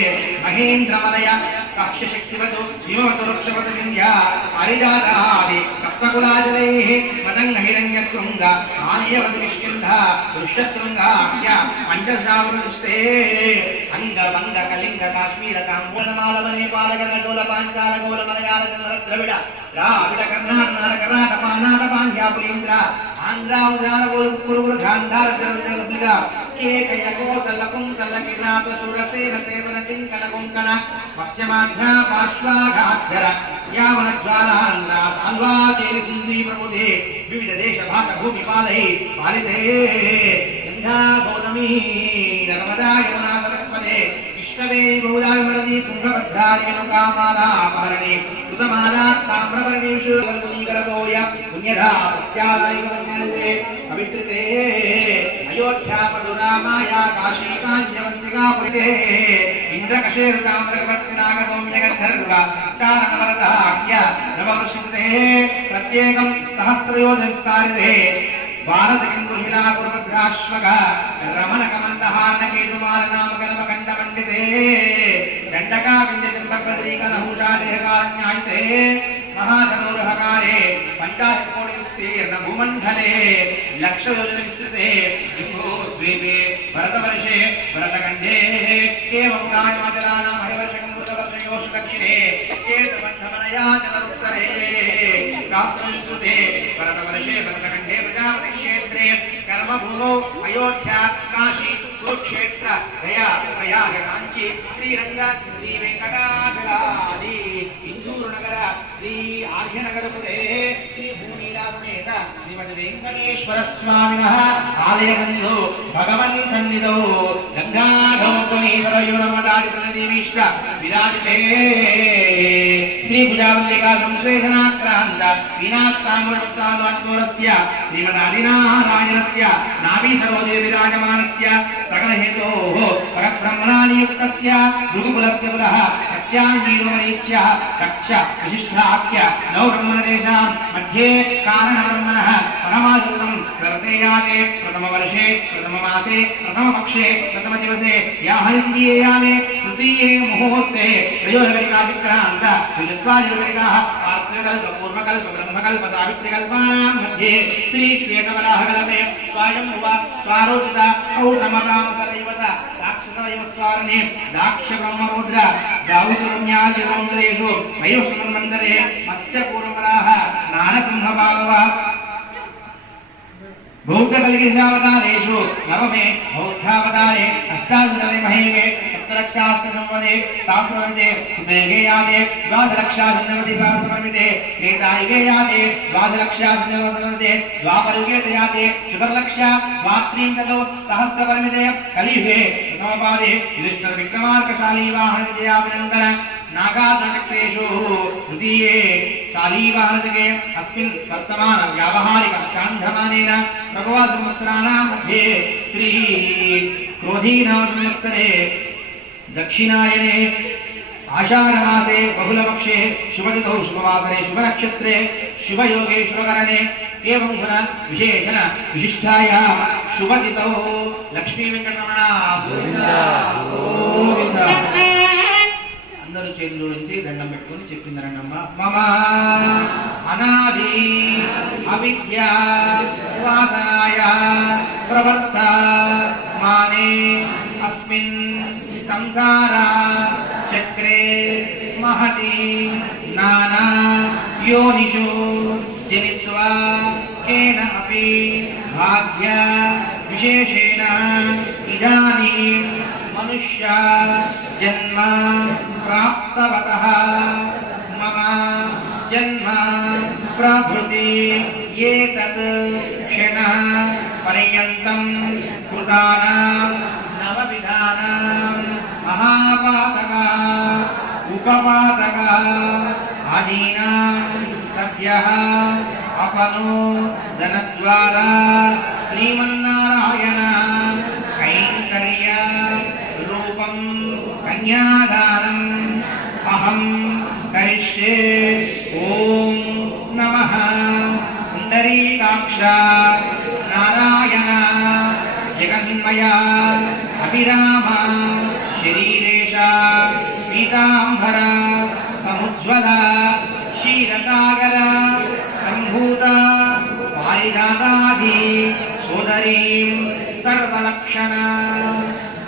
महेन्द्रमलय साक्ष्यशक्तिवतु हिमवतु वृक्षवतु विन्ध्य हरिजातादि सप्तकुलाजलैः मदङ्गहिरण्यशृङ्ग आर्यवतु किष्किन्ध वृषशृङ्गाख्य पञ्चशावृतिष्ठे अंगभंग कलिंग काश्मीर कांबोजमालव नेपाल गंगोल पांचाल गोल मलयाल कन्नड़ द्रविड़ द्राविड़ कर्नाटक कर्नाटक पानाट पांड्या पुलींद्र आंध्र उदार कुरुकुर गांधार जलजलपुलिग केकय कोसल कुंतल किनात सुरसेन सेवन टिंकन कुंकन मत्स्यमाध्य पार्श्वाघाध्यर यावन ज्वालान्ना साल्वाचेरि सुंदरी प्रमुदे विविध देश भाषा भूमि पालये पालिते गंगा गौतमी नर्मदा यमुना सरस्वती विष्णवे गोदावरी तुंगभद्रा रेणुकामाला महरणे कृतमाला ताम्रपर्णेषु वल्मीकरतोय पुण्यधा प्रत्यालयिकवन्यन्ते पवित्रते अयोध्या मधुरा माया काशी काञ्चवन्तिका पुरिते इन्द्रकशेरुताम्रकवस्तिनागसौम्यगन्धर्व चारणवरदाख्य नववर्षिते प्रत्येकं सहस्रयोजनविस्तारिते भारत किंदुहिला कुर्वद्राश्वक रमण कमंदहार्णकेतुमाल नाम कनम कंड मंडिते दंडका विंध्य चंद्रप्रदीक नहुजा देहकारण्यायते महासरोरहकारे पंचाशत्कोटि विस्तीर्ण भूमंडले लक्ष योजन विस्तृते द्वीपे भरतवर्षे भरतखंडे एवं पुराणमाचराणां हरिवर्षकं मृतवर्षयोष दक्षिणे श्वेतबन्धमनया चतुरुत्तरे शास्त्रविस्तृते भरतवर्षे भरतखंडे प्रजापति क्षेत्रे कर्मभूमौ अयोध्या काशी कुरुक्षेत्र गया प्रयाग कांची श्रीरंग श्री वेंकटाचलादि इंदूर नगर श्री आर्यनगरपुरे श्री भूमीला समेत श्रीमद् वेंकटेश्वर स्वामिनः आलयगन्धो भगवन् सन्निधौ गंगा गौतमी सरयू नर्मदादि नदीमीश्च विराजिते श्री भुजावल्लिका संश्लेषणाक्रान्त वीणास्ताम्बूलपुत्रान्वन्तोरस्य श्रीमदादिनारायणस्य नाभि सरोजे विराजमानस्य सकलहेतोः परब्रह्मणानियुक्तस्य भृगुकुलस्य पुरः सत्याङ्गीरोमरीच्य दक्ष विशिष्टाख्य नवब्रह्मणदेशां मध्ये कारणब्रह्मणः परमायुक्तं प्रवर्तेयाते प्रथमवर्षे प्रथममासे प्रथमपक्षे प्रथमदिवसे याहरिन्द्रियेयामे तृतीये मुहूर्ते त्रयोदशकलिकाचिक्रान्त विद्वादिकलिकाः पात्रकल्प पूर्वकल्प ब्रह्मकल्प सावित्रिकल्पानां मध्ये श्री श्वेतवराहकल्पे स्वायम्भुव स्वारोचित औतमतां सरैवत राक्षसवयवस्वारणे दाक्ष ब्रह्मरुद्र दावितुरम्यादिरौन्द्रेषु वयोसमन्वन्तरे मत्स्य पूर्ववराह नारसिंहभागव बौद्धकलिकेशावतारेषु नवमे बौद्धावतारे अष्टादशे महेवे सप्तलक्षाष्टसंवदे सहस्रवर्षे सुतेगे याते द्वादशलक्षाष्टनवति सहस्रवर्षे त्रेतायुगे याते द्वादशलक्षाष्टनवति द्वापरयुगे याते चतुर्लक्ष द्वात्रिंशतो सहस्रवर्षे कलियुगे प्रथमपादे युधिष्ठिर विक्रमार्कशाली वाहन विजयाभिनन्दन नागार्जुनचक्रेषु तृतीये शालीवाहनजगे अस्मिन् वर्तमान व्यावहारिक चान्द्रमानेन प्रभवसंवत्सराणां मध्ये श्री क्रोधीनामसंवत्सरे दक्षिणायने आषाढमासे बहुलपक्षे शुभतिथौ शुभवासरे शुभनक्षत्रे शुभयोगे शुभकरणे एवं गुण विशेषण विशिष्टाया शुभतिथौ लक्ष्मी वेंकटरमण गोविंद गोविंद చేతులు జోడించి దండం పెట్టుకొని చెప్పింది రండమ్మ. మమ అనాది అవిద్య వాసనాయ ప్రవర్త మానే అస్మిన్ సంసార చక్రే మహతి నానా యోనిషు జనిత్వా కేన అపి భాగ్య విశేషేణ ఇదానీం మనుష్య జన్మ ప్రాప్తవతః మమ జన్మ ప్రభృతి ఏతత్ క్షణ పర్యంతం కృతానాం నవవిధానాం మహాపాతక ఉపపాతక ఆదీనాం సద్యః అపనో ధనద్వారా శ్రీమన్నారాయణ కైంకర్య రూపం కన్యాదానం అహం కరిష్యే. ఓం నమః. పుండరీకాక్ష నారాయణ జగన్మయ అభిరామ శరీరేశ పీతాంబర సముజ్వల క్షీరసాగర సంభూత పారిజాతాది సోదరీం సర్వలక్షణ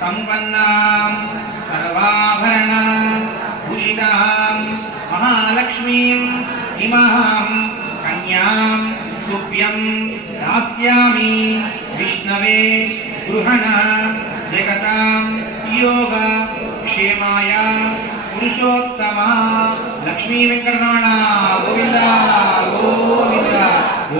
సంపన్నాం సర్వాభరణ భూషితాం మహాలక్ష్మీం ఇమాం కన్యాం తుభ్యం దాస్యామి విష్ణవే గృహణ జగతాం యోగ క్షేమాయ పురుషోత్తమ. లక్ష్మీ వెంకటరమణ గోవింద గోవింద.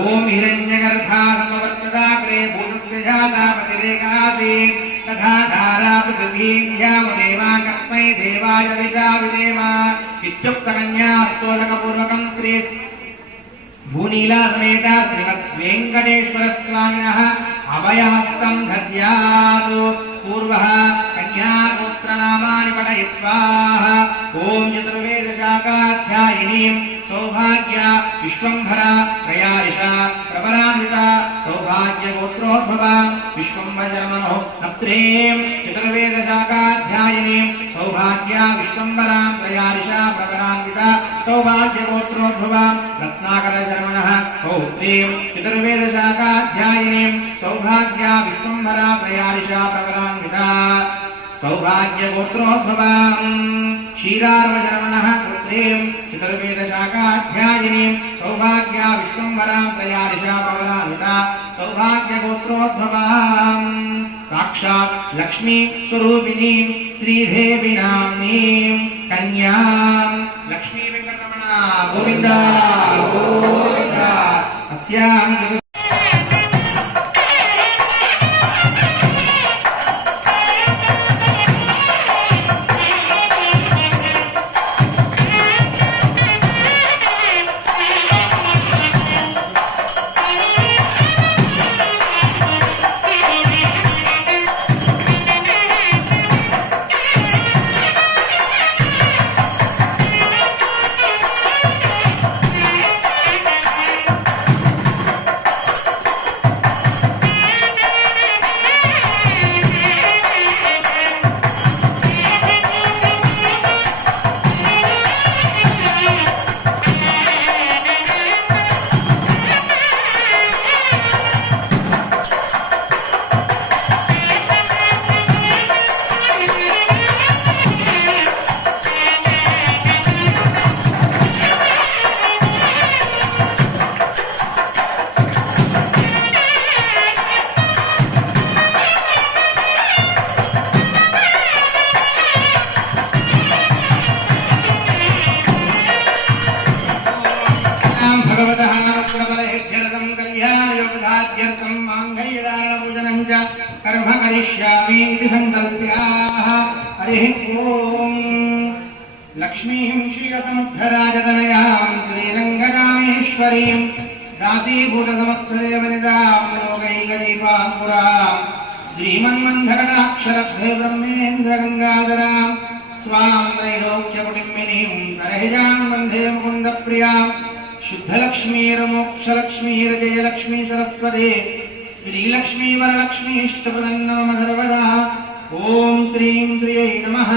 ఓం హిరణ్యగర్భా సమవర్తదాగ్రే భూతస్య జాతా ప్రతిరేకాసీత్ తథా ధారా పృథివ్యాం దేవా కస్మై దేవాయ విజా విదేమ ఇత్యుక్త కన్యాస్తోలకపూర్వకం శ్రీ భూనీలా సమేత శ్రీమద్ వెంకటేశ్వర స్వామినః అభయహస్తం దద్యాత్. పూర్వః కన్యాగోత్రనామాని పఠయిత్వా ఓం చతుర్వేద శాఖాధ్యాయినీం సౌభాగ్య విశ్వంభర ప్రయారిష ప్రపరాన్విత సౌభాగ్య గోత్రోద్భవ విశ్వంభరమనో నత్రేం చతుర్వేద శాఖాధ్యాయినీం సౌభాగ్య విశ్వంభరాం ప్రయారిష ప్రపరాన్విత సౌభాగ్య గోత్రోద్భవ రత్నాకర శర్మణః పౌత్రీం చతుర్వేద శాఖాధ్యాయినీం సౌభాగ్య విశ్వంభర ప్రయారిష ప్రపరాన్విత సౌభాగ్య గోత్రోద్భవాం క్షీరార్వశర్మణః పుత్రీం చతుర్వేద శాఖాధ్యాయినీం సౌభాగ్య విశ్వంభరాం ప్రయారిష ప్రపరాన్విత సౌభాగ్య గోత్రోద్భవాం సాక్షాత్ లక్ష్మీ స్వరూపిణీం శ్రీదేవి నామ్నీం కన్యాం. లక్ష్మీ వెంకటరమణ గోవింద గోవింద. అస్యాం कर्म करिष्यामि इति संकल्प्याः हरिः ओम् लक्ष्मीं क्षीरसमुद्धराजतनयां श्रीरङ्गरामेश्वरीं दासीभूतसमस्तदेवनिदां लोकैकदीपाङ्कुरां श्रीमन्मन्धकटाक्षरब्धे ब्रह्मेन्द्रगङ्गाधरां स्वां त्रैलोक्यकुटिम्बिनीं सरहिजां वन्दे मुकुन्दप्रियां शुद्धलक्ष्मीर्मोक्षलक्ष्मीर्जयलक्ष्मी सरस्वती श्रीलक्ष्मी वरलक्ष्मीष्टपदन्नमः सर्वदा। ओम श्रीं प्रियै नमः।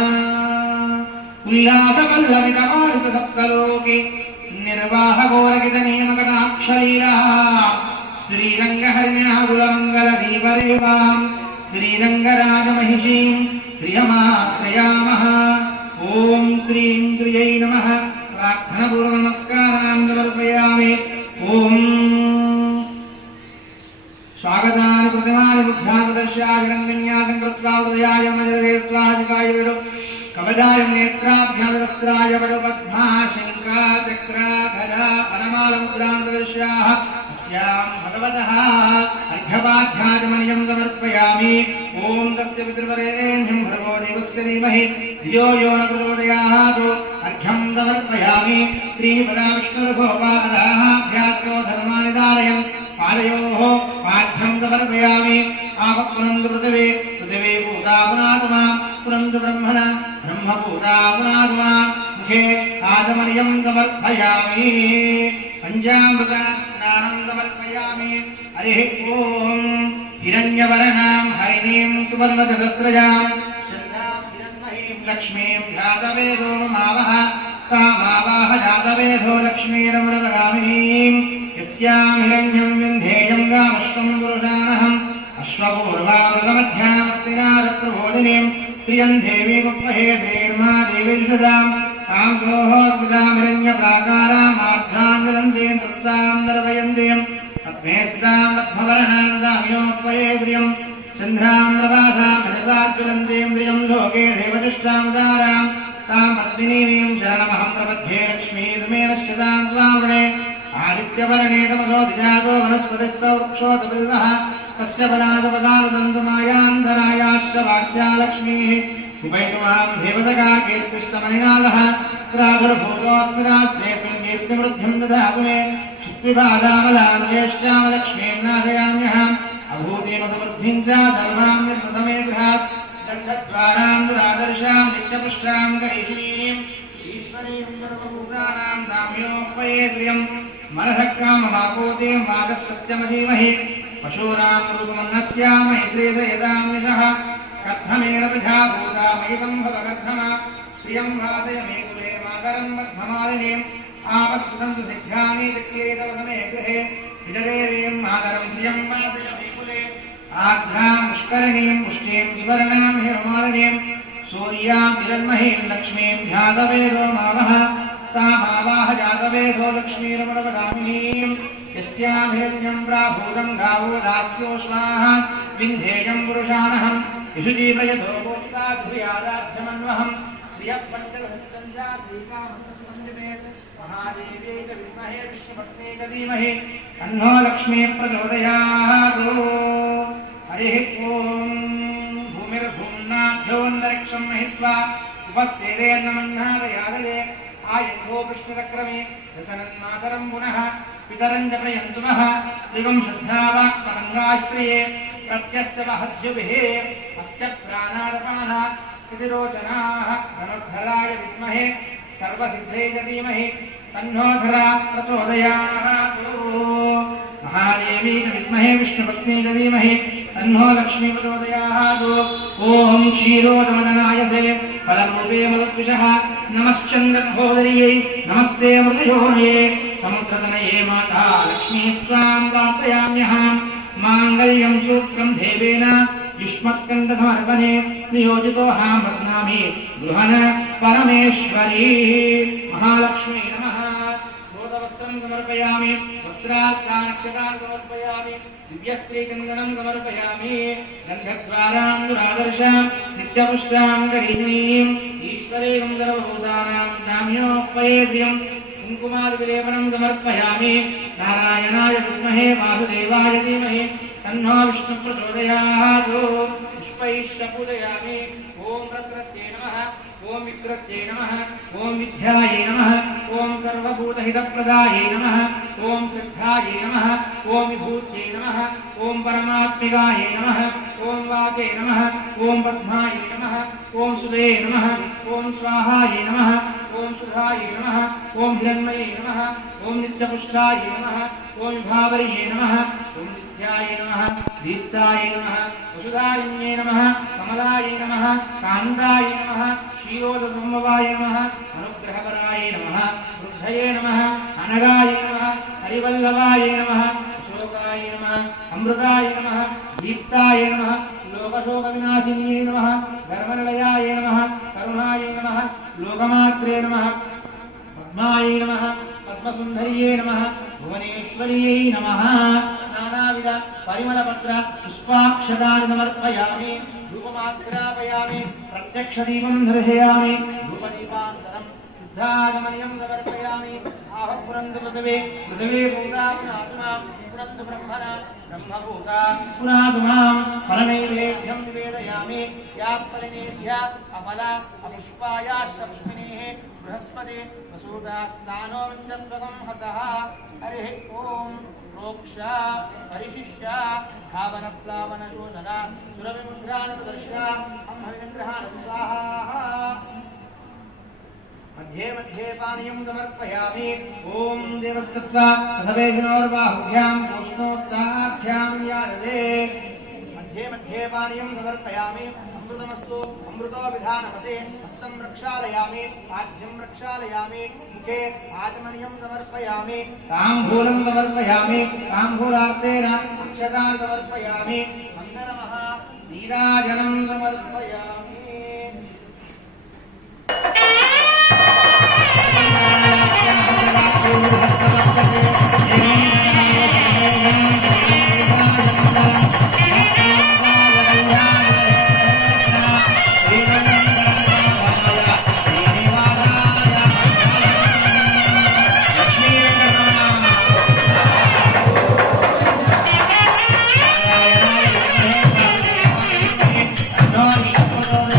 ఉల్లాసవల్లవితమారుత సప్తలోకి నిర్వాహగోరకిత నియమకటాక్షలీలా శ్రీరంగహరిణ్యాకులమంగళ దీపరేవాం శ్రీరంగరాజమహిషీం శ్రియమాశ్రయామః. ఓం శ్రీం శ్రియై నమః. ప్రార్థనపూర్వ నమస్కారాన్ సమర్పయామి. ఓం స్వాగతాని ప్రతిమాని బుద్ధానుదర్శాభిరంగన్యాసం కృత్వా ఉదయాయ మజరే స్వాహికాయ విడు కవచాయ నేత్రాభ్యాం వస్త్రాయ వడు పద్మా శంక్రా చక్రాధరా వనమాలముద్రాం ప్రదర్శ్యాః అస్యాం భగవతః అర్ఘ్యపాధ్యాయమనియం సమర్పయామి. ఓం తస్య పితృవరేణ్యం భర్గో దేవస్య ధీమహి ధియో యో న ప్రచోదయాత్. అర్ఘ్యం సమర్పయామి. త్రీణి పదా విష్ణుర్గోపాదాః ధ్యాత్రో ధర్మాని ధారయన్ పాదయోః పాఠ్యం సమర్పయామి. ఆప పునందు పృథివే పృథివీ పూతా పునాతుమా పునందు బ్రహ్మణ బ్రహ్మ పూతా పునాతుమా ముఖే ఆచమనియం సమర్పయామి. పంచామృత స్నానం సమర్పయామి. హరి ఓం. హిరణ్యవర్ణాం హరిణీం సువర్ణచతుస్రజాం శ్రద్ధాం హిరణ్మయీం లక్ష్మీం జాతవేదో మావః కామావాహ జాతవేదో లక్ష్మీరమృతగామినీం యస్యాం హిరణ్యం వింధేయం గామశ్వం పురుషానహం అశ్వపూర్వామృతమధ్యామస్తినారప్రబోధినీం ప్రియం దేవీముపహే ధీర్మా దేవీషుదాం तां ह्रण्यप्राकारामार्धाञ्जलन्तीं तृप्तां दर्वयन्तीं पद्मे स्थितां पद्मवर्णां दाम्योपये प्रियं चन्द्रां प्रभासां हरसाज्वलन्तीं प्रियं लोके देवतिष्ठां दारां तां पद्मिनीं शरणमहं प्रपद्ये लक्ष्मीर्मे नश्यतां स्वावणे आदित्यवर्णे तमसो धिजातो वनस्पतिस्थो वृक्षोतबिल्वः तस्य पदादपदानुदन्तु मायान्धरायाश्च वाक्या लक्ष्मीः उपैतुमां देवतका कीर्तिष्टमणिनादः प्रादुर्भूतोऽस्मिराश्रेतुं कीर्तिवृद्धिं ददातु मे क्षिप्विभादामलां ज्येष्ठां लक्ष्मीं नाशयाम्यहम् अभूतिमतवृद्धिं च सर्वां निर्मृतमे गृहात् दक्षद्वारां दुरादर्शां नित्यपुष्टां गरीषीम् ईश्वरीं सर्वभूतानां दाम्योपये श्रियं मनसः काममापूतिं वागः सत्यमधीमहि पशूनां रूपमन्नस्यामहि श्रीधयतां यशः कर्थमेन प्रजाभूता मयि सम्भवकर्थमा श्रियं वासय मे कुले मातरं मध्वमालिनीम् आपस्फुटं तु सिद्ध्यानि दिक्लेतवसमे गृहे विजदेवीं मातरं श्रियं वासय मे कुले आर्द्रां पुष्करिणीं पुष्टिं सुवर्णां हेममालिनीं सूर्यां हिरण्महीं लक्ष्मीं ध्यातवेदो मावः तामावाह जातवेदो लक्ष्मीरमणवदामिनीं यस्यां हिरण्यं प्राभूतं गावो दास्योष्माः विन्ध्येयं पुरुषानहम् विशुजीवयतो गोष्ठाध्याराध्यमन्वहं श्रियपण्डितश्चन्द्रा श्रीकामस्तुतञ्जमेत् महादेव्यै च विद्महे विष्णुपत्न्यै च धीमहि तन्नो लक्ष्मीः प्रचोदयात् हरिः ॐ भूमिर्भुम्नाभ्योऽन्तरिक्षं महित्वा उपस्थितेर्नमन्नादयादये आयुधो विष्णुचक्रमे रसनन्मातरं पुनः पितरं च प्रयन्तुमः त्रिवं श्रद्धावाक्परङ्गाश्रये प्रत्यस्य महद्युभिः अस्य प्राणादपानात् इति रोचनाः धनुर्धराय विद्महे सर्वसिद्धे च धीमहि तन्नो धरा प्रचोदयात् महादेवी च विद्महे विष्णुपत्नी च धीमहि तन्नो लक्ष्मी प्रचोदयात् ॐ क्षीरोदमदनायसे फलरूपे मरुद्विषः नमश्चन्द्रमहोदर्यै नमस्ते मृतयोनये समुद्रतनये माता लक्ष्मीस्त्वां प्रार्थयाम्यहम् माङ्गल्यं सूत्रं देवेन युष्मत्कण्ठधमर्पणे नियोजितोऽहं बध्नामि गृहण परमेश्वरी महालक्ष्मी नमः रोदवस्त्रं समर्पयामि वस्त्रार्थानक्षतान् समर्पयामि दिव्यश्रीकन्दनं समर्पयामि गन्धद्वारां दुरादर्शां नित्यपुष्टां गरीषणीं ईश्वरीं सर्वभूतानां दाम्योपयेद्यं कुङ्कुमादिविलेपनं समर्पयामि नारायणाय विद्महे वासुदेवाय धीमहि तन्नो विष्णुः प्रचोदयात् पुष्पैश्च पूजयामि ॐ रत्रत्यै नमः ॐ विक्रत्यै नमः ॐ विद्यायै नमः ॐ सर्वभूतहितप्रदायै नमः ॐ श्रद्धायै नमः ॐ विभूत्यै नमः ॐ परमात्मिकायै नमः ॐ वाचे नमः ॐ पद्मायै नमः ॐ सुदे नमः ॐ स्वाहायै नमः ॐ सुधायै नमः ॐ हिरण्मये नमः ॐ नित्यपुष्टायै नमः ॐ विभावर्ये नमः ॐ శ్రీకాంత్యాయ నమః దీప్తాయ నమః వసుధారిణ్యే నమః కమలాయ నమః కాంతాయ నమః క్షీరోదసంభవాయ నమః అనుగ్రహపరాయ నమః వృద్ధయే నమః అనగాయ నమః హరివల్లభాయ నమః అశోకాయ నమః అమృతాయ నమః దీప్తాయ నమః లోకశోకవినాశిన్యే నమః ధర్మనిలయాయ నమః కరుణాయ నమః లోకమాత్రే నమః పద్మాయ నమః పద్మసుందర్యే నమః భువనేశ్వర్యై నమః నానావిధ పరిమళపత్ర పుష్పాక్షతాని సమర్పయామి ధూపమాగ్రాపయామి ప్రత్యక్షదీపం దర్శయామి ధూపదీపాంతరం శుద్ధాగమనీయం సమర్పయామి ఆహపురందు పృథివే పృథివే భూతాత్మాత్మాం పురందు బ్రహ్మణ బ్రహ్మభూతా పురాతుమాం ఫలనైవేద్యం నివేదయామి యా ఫలినేభ్య అమల అపుష్పాయాశ్చ పుష్పిణీః బృహస్పతి వసూతాస్తానో వింజత్వగం హసః హరి ఓం ప్రోక్ష పరిశిష్య ధావన ప్లావన శోధన సురవిముద్రాన ప్రదర్శ అంహవిగ్రహాన స్వాహా मध्ये मध्ये पानीयं समर्पयामि ओम देवसत्त्व सभेषणोर्बाहुभ्यां उष्णोस्ताभ्यां यादते मध्ये मध्ये पानीयं समर्पयामि अमृतमस्तु अमृतो विधानमसे हस्तं रक्षालयामि आज्यं रक्षालयामि मुखे आचमनीयं समर्पयामि ताम्बूलं समर्पयामि ताम्बूलार्तेन अक्षतां समर्पयामि मङ्गलमः नीराजनं समर्पयामि No,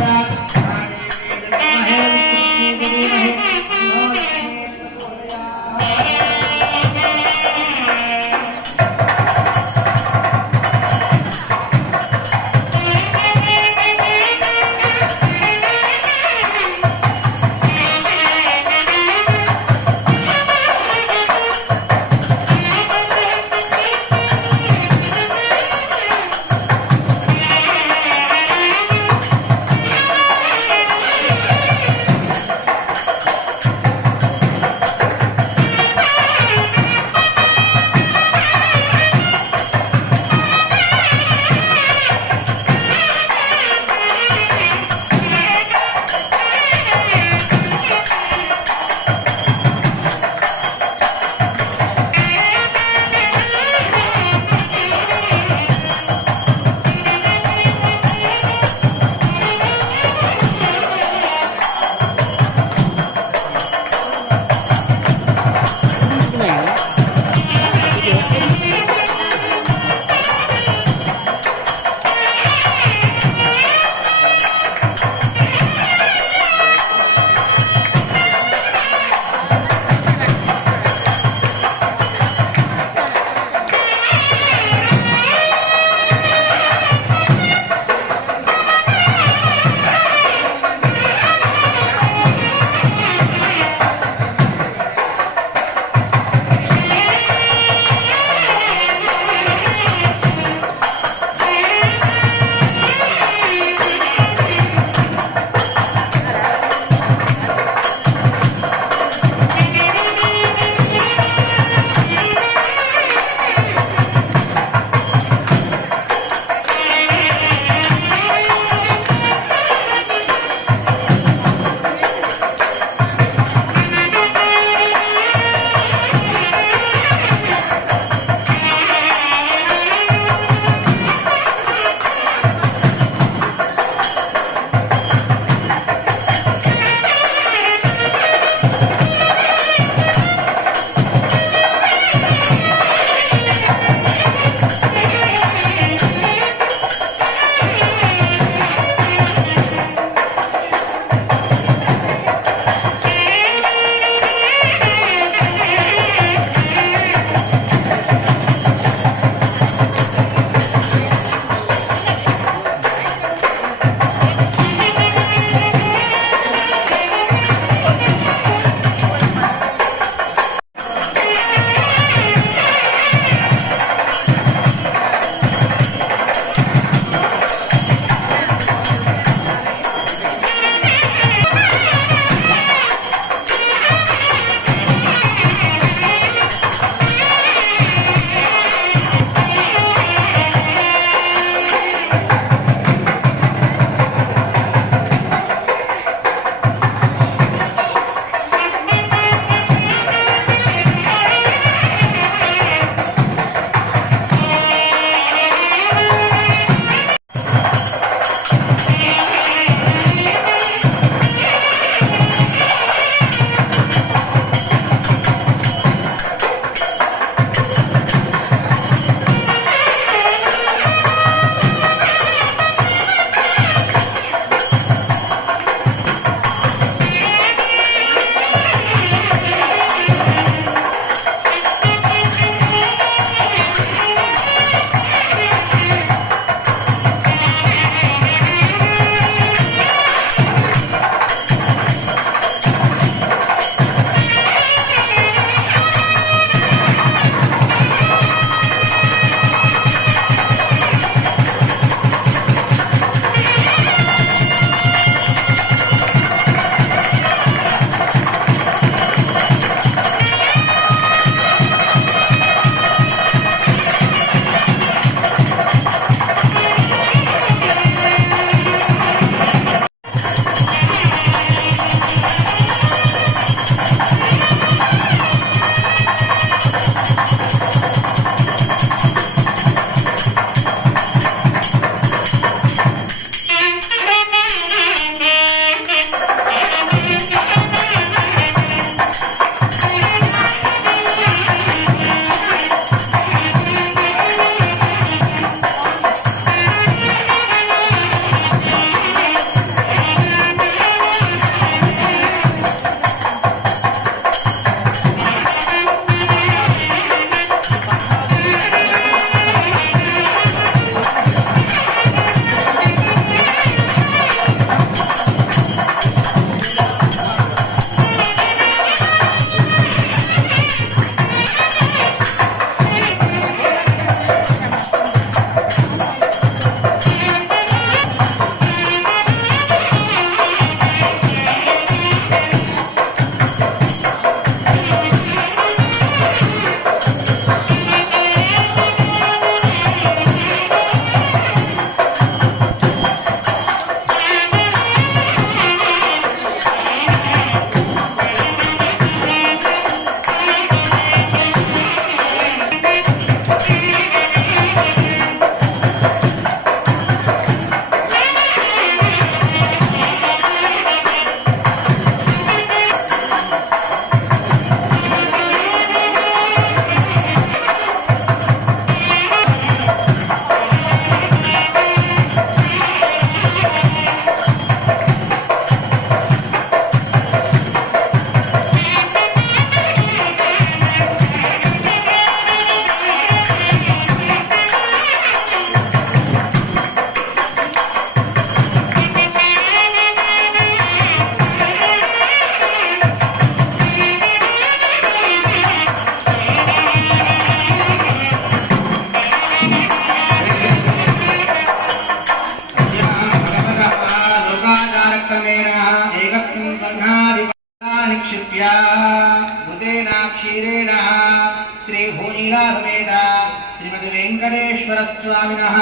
स्वामिनः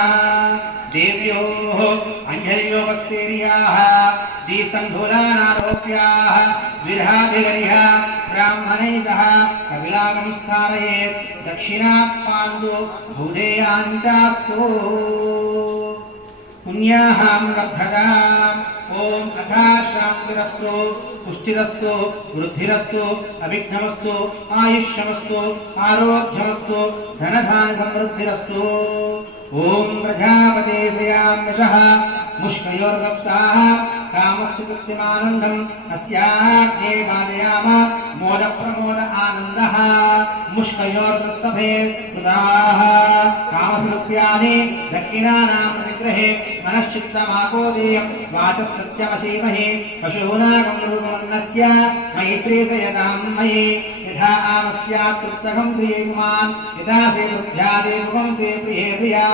देव्योः अञ्जल्योपस्तेर्याः दीस्तम्भूलानारोप्याः विरहाभिगरिः ब्राह्मणैः सह कपिलागं स्थारयेत् दक्षिणापान्दो भूदेयाञ्चास्तु पुण्याहां लभ्यताम् ॐ कथा शान्तिरस्तु पुष्टिरस्तु वृद्धिरस्तु अभिघ्नमस्तु आयुष्यमस्तु आरोग्यमस्तु धनधान समृद्धिरस्तु ॐ प्रजापते श्रियाम्यशः मुष्कयोर्गप्साः कामस्य कृत्यमानन्दम् अस्याग्ने वादयाम मोदप्रमोद आनन्दः मुष्कयोर्गस्सभे सुधाः कामसृत्यानि दक्षिणानां प्रतिग्रहे मनश्चित्तमापोदेयं वाचः सत्यमशीमहे पशूनागमरूपमन्नस्य मयि श्रीशयतां मयि यथा आमस्यात्तृप्तकं श्रीकुमान् यथा श्रीतृभ्यादेवकं श्रीप्रिये प्रिया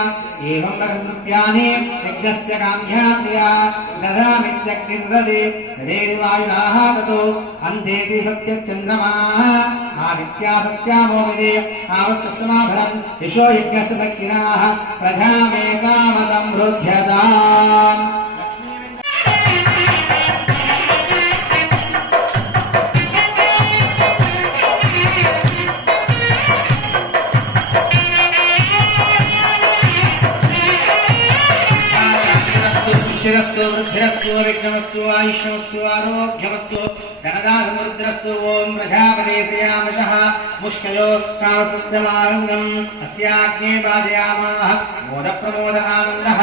एवं लघुतृप्यानि यज्ञस्य काम्या प्रिया ददामित्यग्निर्ददे तदेवायुनाः ततो अन्धेति सत्यचन्द्रमाः आदित्या सत्यामोदे आवस्तस्माभरन् यशो यज्ञस्य दक्षिणाः प्रजामेकामसंवृध्यताम् शिरस्तु वृद्धिरस्तु विघ्नमस्तु आयुष्यमस्तु आरोग्यमस्तु धनदासमुद्रस्तु ॐ प्रजापते श्रियामशः मुष्कयो कामसुद्धमानन्दम् अस्याग्ने वाजयामाः मोदप्रमोद आनन्दः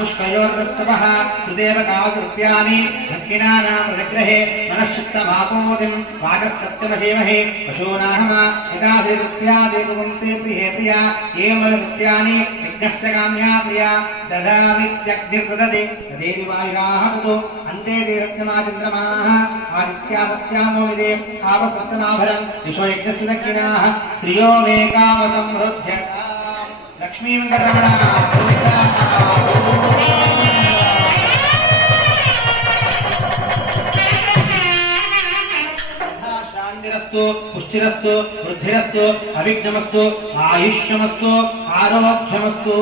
मुष्कयोर्दस्सवः सुदेव कामकृत्यानि दक्षिणानां प्रतिग्रहे मनश्चित्तमापोदिं वाचः सत्यमशीमहे पशूनाहम यथा श्रीकृत्यादेवपुंसे प्रिये प्रिया एवं यज्ञस्य काम्या प्रिया ददामित्यग्निर्ददति तदेवायुराः ततो अन्ते ते सत्यमाचन्द्रमाः आदित्या सत्यामोविदे आवसस्तमाभरन् यशो यज्ञस्य दक्षिणाः श्रियो मे कामसंवृद्ध्य लक्ष्मी वेङ्कटरमण शान्तिरस्तु पुष्टिरस्तु वृद्धिरस्तु अभिघ्नमस्तु आयुष्यमस्तु आरोग्यमस्तु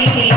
Thank you.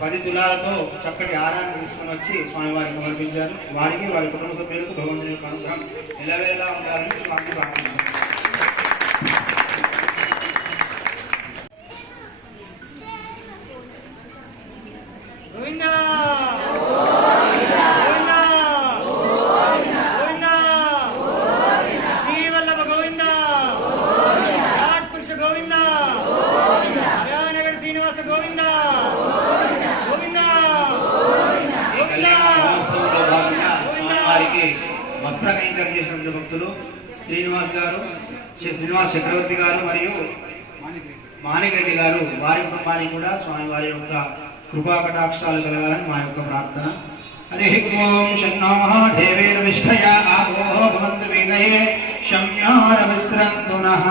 10 తులాలతో చక్కటి ఆరాన్ని తీసుకొని వచ్చి స్వామివారికి సమర్పించారు. వారికి వారి కుటుంబ సభ్యులకు భగవంతుని యొక్క అనుగ్రహం ఎల్లవేళలా ఉండాలని స్వామికి ప్రార్థించారు. వస్త్ర కైంకర్యం చేసినటువంటి భక్తులు శ్రీనివాస్ చక్రవర్తి గారు మరియు మాణిక్రెడ్డి గారు, వారి కుటుంబానికి కూడా స్వామివారి యొక్క కృపా కటాక్షాలు కలగాలని మా యొక్క ప్రార్థన. హరి ఓం శన్నో దేవేర్విష్ఠయ ఆపో భవంతు వేదయే శమ్యార విశ్రంతు నః.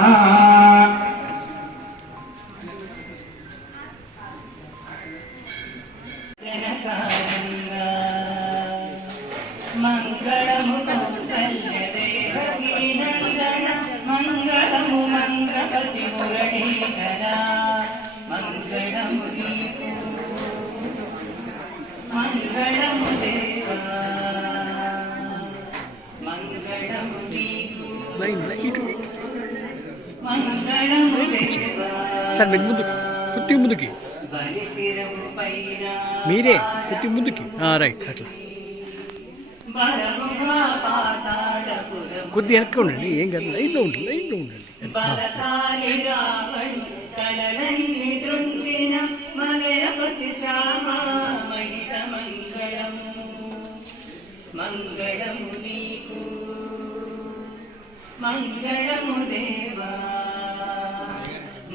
మంగళము కౌసల్యదేవకీ నందన మంగళము మంగపతి మురళీధర మంగళము నీకు మంగళము దేవా మంగళము నీకు మంగళము దేవా. సార్ మీరు ముందుకి కొద్దిగా ముందుకి మీరే కొద్దిగా ముందుకి రైట్ అట్లా కొద్ది వెనక్కి ఉండండి, ఏం కాదు, లైన్లో ఉండండి, లైన్లో ఉండండి. మంగళము నీకు మంగళము దేవా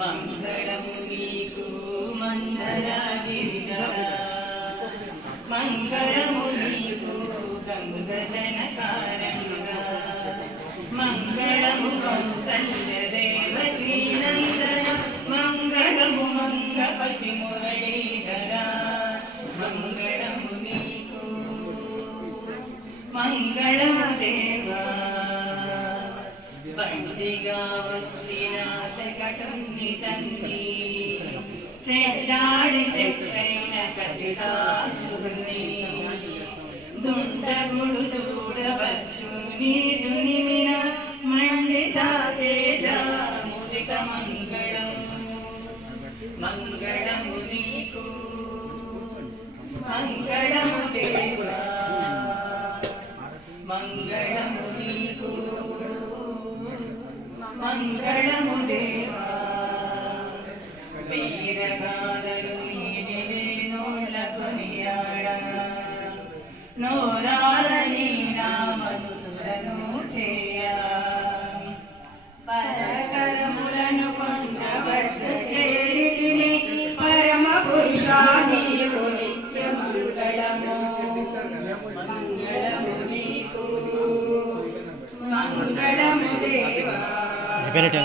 మంగళము నీకు మందరగిరిధర మంగళము నీకు గంగజనకారంగా మంగళము కౌసల్య దేవకీ నందన మంగళము మంగపతి మురళీధర మంగళము నీకు మంగళము దేవా. బండిగా వచ్చిన శకటుని తండ్రి చెడ్డాడి చెట్టైన కటిదాసుని దుండగుడు చూడవచ్చు నీరు నిమిన మండిత తేజ ముదిక మంగళం మంగళము నీకు మంగళము దేవా మంగళము నీకు మంగళము దేవా. వీరగాథలు నీవే నోళ్ళ కొనియాడ నోరాలని నామస్తులను చేయ పరకరములను పేరేటా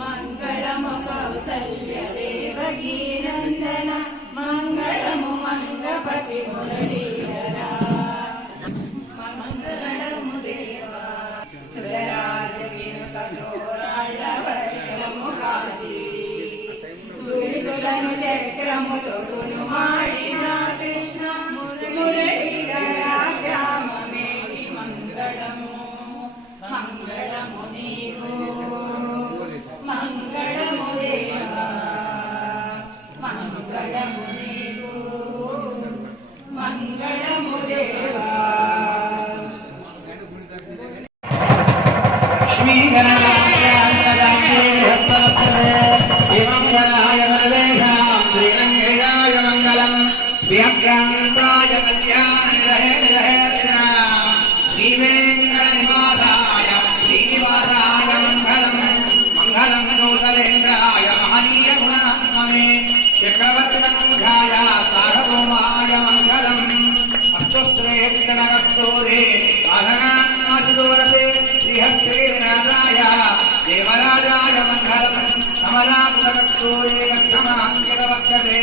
మంగళము కౌసల్య దేవకీ నందన మంగళము మంగపతి మురళీధర మంగళము దేవా సురరాజ వినుత చోరాళ్ళ వర్షము కాచి దురితులను చక్రముతో మాడిన కృష్ణ మురళీధర శ్యామమేటి మంగళము మంగళము నీకు మంగళము దేవా మంగళము నీకు మంగళము దేవా వ్యాఖ్యాంతాయ కళ్యాణ శ్రీవేంకటనివాసాయ శ్రీనివాసాయ మంగళం మంగళం నూతలేంద్రాయ మహనీయ గుణాత్మనే చక్రవర్తినంఘాయ సార్వభౌమాయ మంగళం అశ్వశ్రేష్టనగస్తూరే ఆధనాత్మసుదూరతే శ్రీహస్తేనాథాయ దేవరాజాయ మంగళం కమలాకుతకస్తూరే కష్టమాంకితవక్షతే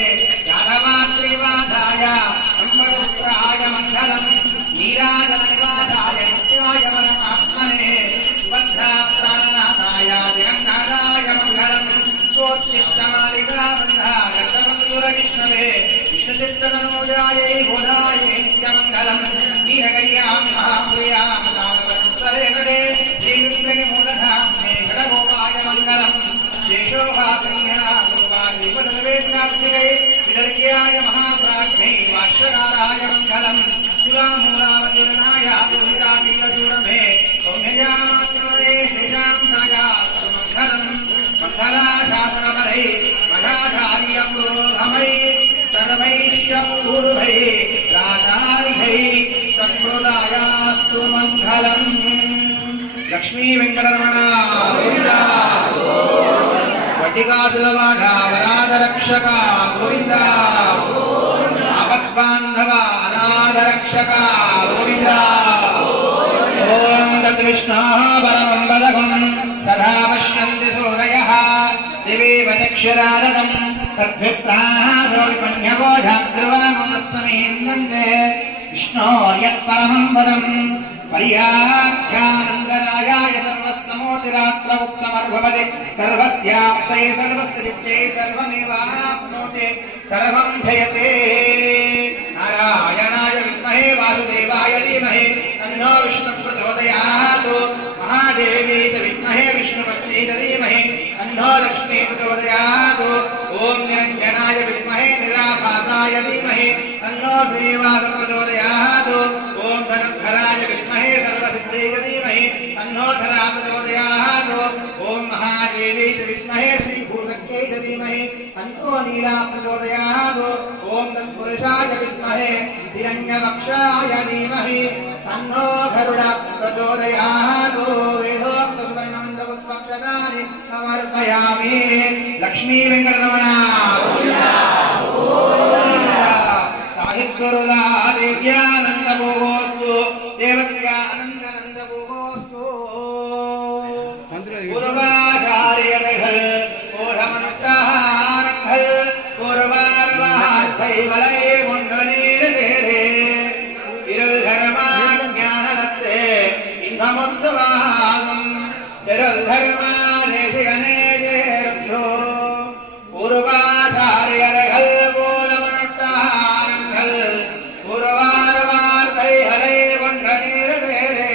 యాదవాశ్రీవాసాయ సంవత్సరాయ మంగళం నీరాజననివాసాయ నిత్యాయ పరమాత్మనే సుభద్రాప్రాణనాథాయ దిగంగారాయ మంగళం సోచ్చిష్టమాలికాబంధాయ సర్వసురవిష్ణవే విష్ణుచిత్తనోజాయై బోధాయై నిత్యమంగళం నీలగర్యాం మహాప్రియాం నామవత్సరేకడే శ్రీకృష్ణని మూలధామ్నే గడగోపాయ మంగళం శేషోభాగ్యాయ విదర్గ్యాయ మహాప్రాజ్ఞై వాష్యకారాయ మంగళం కులామూలావతిర్ణాయ దుహితాకీలచూడమే సౌమ్యజామాత్మనే శ్రీరాంసాయ మంగళం మంగళాశాసనపరై మహాచార్యపురోధమై సర్వైష్యపూర్వై రాజారిహై సత్కృతాయాస్తు మంగళం. లక్ష్మీ వెంకటరమణ గోవిందా వటికాసులవాడ వరాధరక్షక గోవింద ఆపద్బాంధవ అనాథరక్షక గోవింద ఓం తత్ విష్ణో పరమం పదకం తథా పశ్యంతి సూరయః దివేవ చక్షురాదనం తద్భిప్రాహోపన్యబోధాగ్రవామస్తమేన్నందే విష్ణో యత్పరమం పదం పర్యాఖ్యానందరాయాయ సర్వస్నమోతిరాత్ర ఉక్తమర్భవతి సర్వస్యాప్తయే సర్వస్య సర్వమేవాప్నోతి సర్వం జయతే. నారాయణాయ విద్మహే వాసుదేవాయ ధీమహి తన్నో విష్ణు ప్రచోదయాత్. మహాదేవీ విద్మహే విష్ణుపత్న్యై ధీమహి తన్నో లక్ష్మీ ప్రచోదయాత్. ఓం నిరంజనాయ విద్మహే నిరాభాసాయ ధీమహి తన్నో శ్రీనివాస ప్రచోదయాత్. ఓం ధనుర్ధరాయ విద్మహే సర్వసిద్ధై ధీమహి తన్నో ధరా ప్రచోదయాత్. ఓం మహాదేవీ విద్మహే శ్రీభూషజ్ఞై ధీమహి తన్నో నీలా ప్రచోదయాత్. ఓం తత్పురుషాయ విద్మహే హిరణ్యవక్షాయ ధీమహి తన్నో గరుడ ప్రచోదయాత్. వేదోక్తం వర్ణమంత్రపుష్పక్షతాని సమర్పయామి. లక్ష్మీ వెంకటరమణ సాహిత్వరులా దేవ్యానందభోస్తు దేవస్య అనంతనందభోస్తు. పూర్వాచార్యరఘల్ ఓధమంత్రహారఘల్ పూర్వార్వార్థై వలై ముండనీరదేరే విరుద్ధర్మాజ్ఞానలత్తే ఇంద్రముద్వాహం విరుద్ధర్మాదేశిగనేజేరభ్యో పూర్వాచార్యరఘల్ ఓధమంత్రహారఘల్ పూర్వార్వార్థై వలై ముండనీరదేరే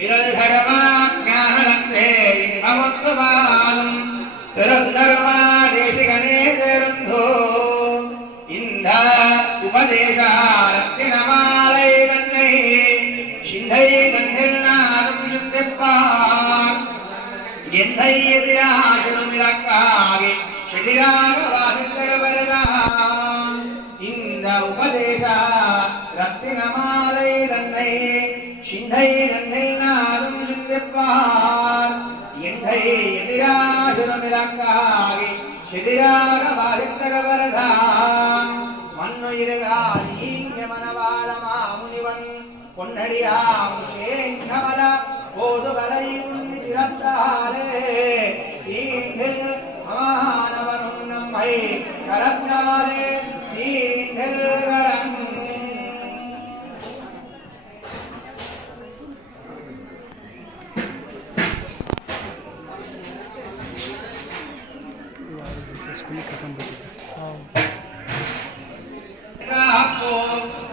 విరుద్ధర్మాజ్ఞానలత్తే ఇంద్రముద్వాహం విరుద్ధర్మాదేశిగనేజేరభ్యో ఇంధ ఉపదేశారత్తినమాలై தன்னை சிந்தை தன்னில்லாரும் சுத்திப்பார் எந்தை எதிராகிலும் இலக்காகி செதிராக வாசித்தடுவருதான். இந்த உபதேச ரத்தினமாலை தன்னை சிந்தை தன்னில்லாரும் வித்வான் எங்கை எதிராஜுதமிலங்காகி சிதிராக வாரித்தரவரதா மண்ணுயிர்கால் ஈங்க மனவாலமா முனிவன் பொன்னடியாம் சேங்கமல போதுகலை உந்தி திறத்தாலே ஈண்டில் மாணவனும் நம்மை கலந்தாலே ஈண்டில் வரன்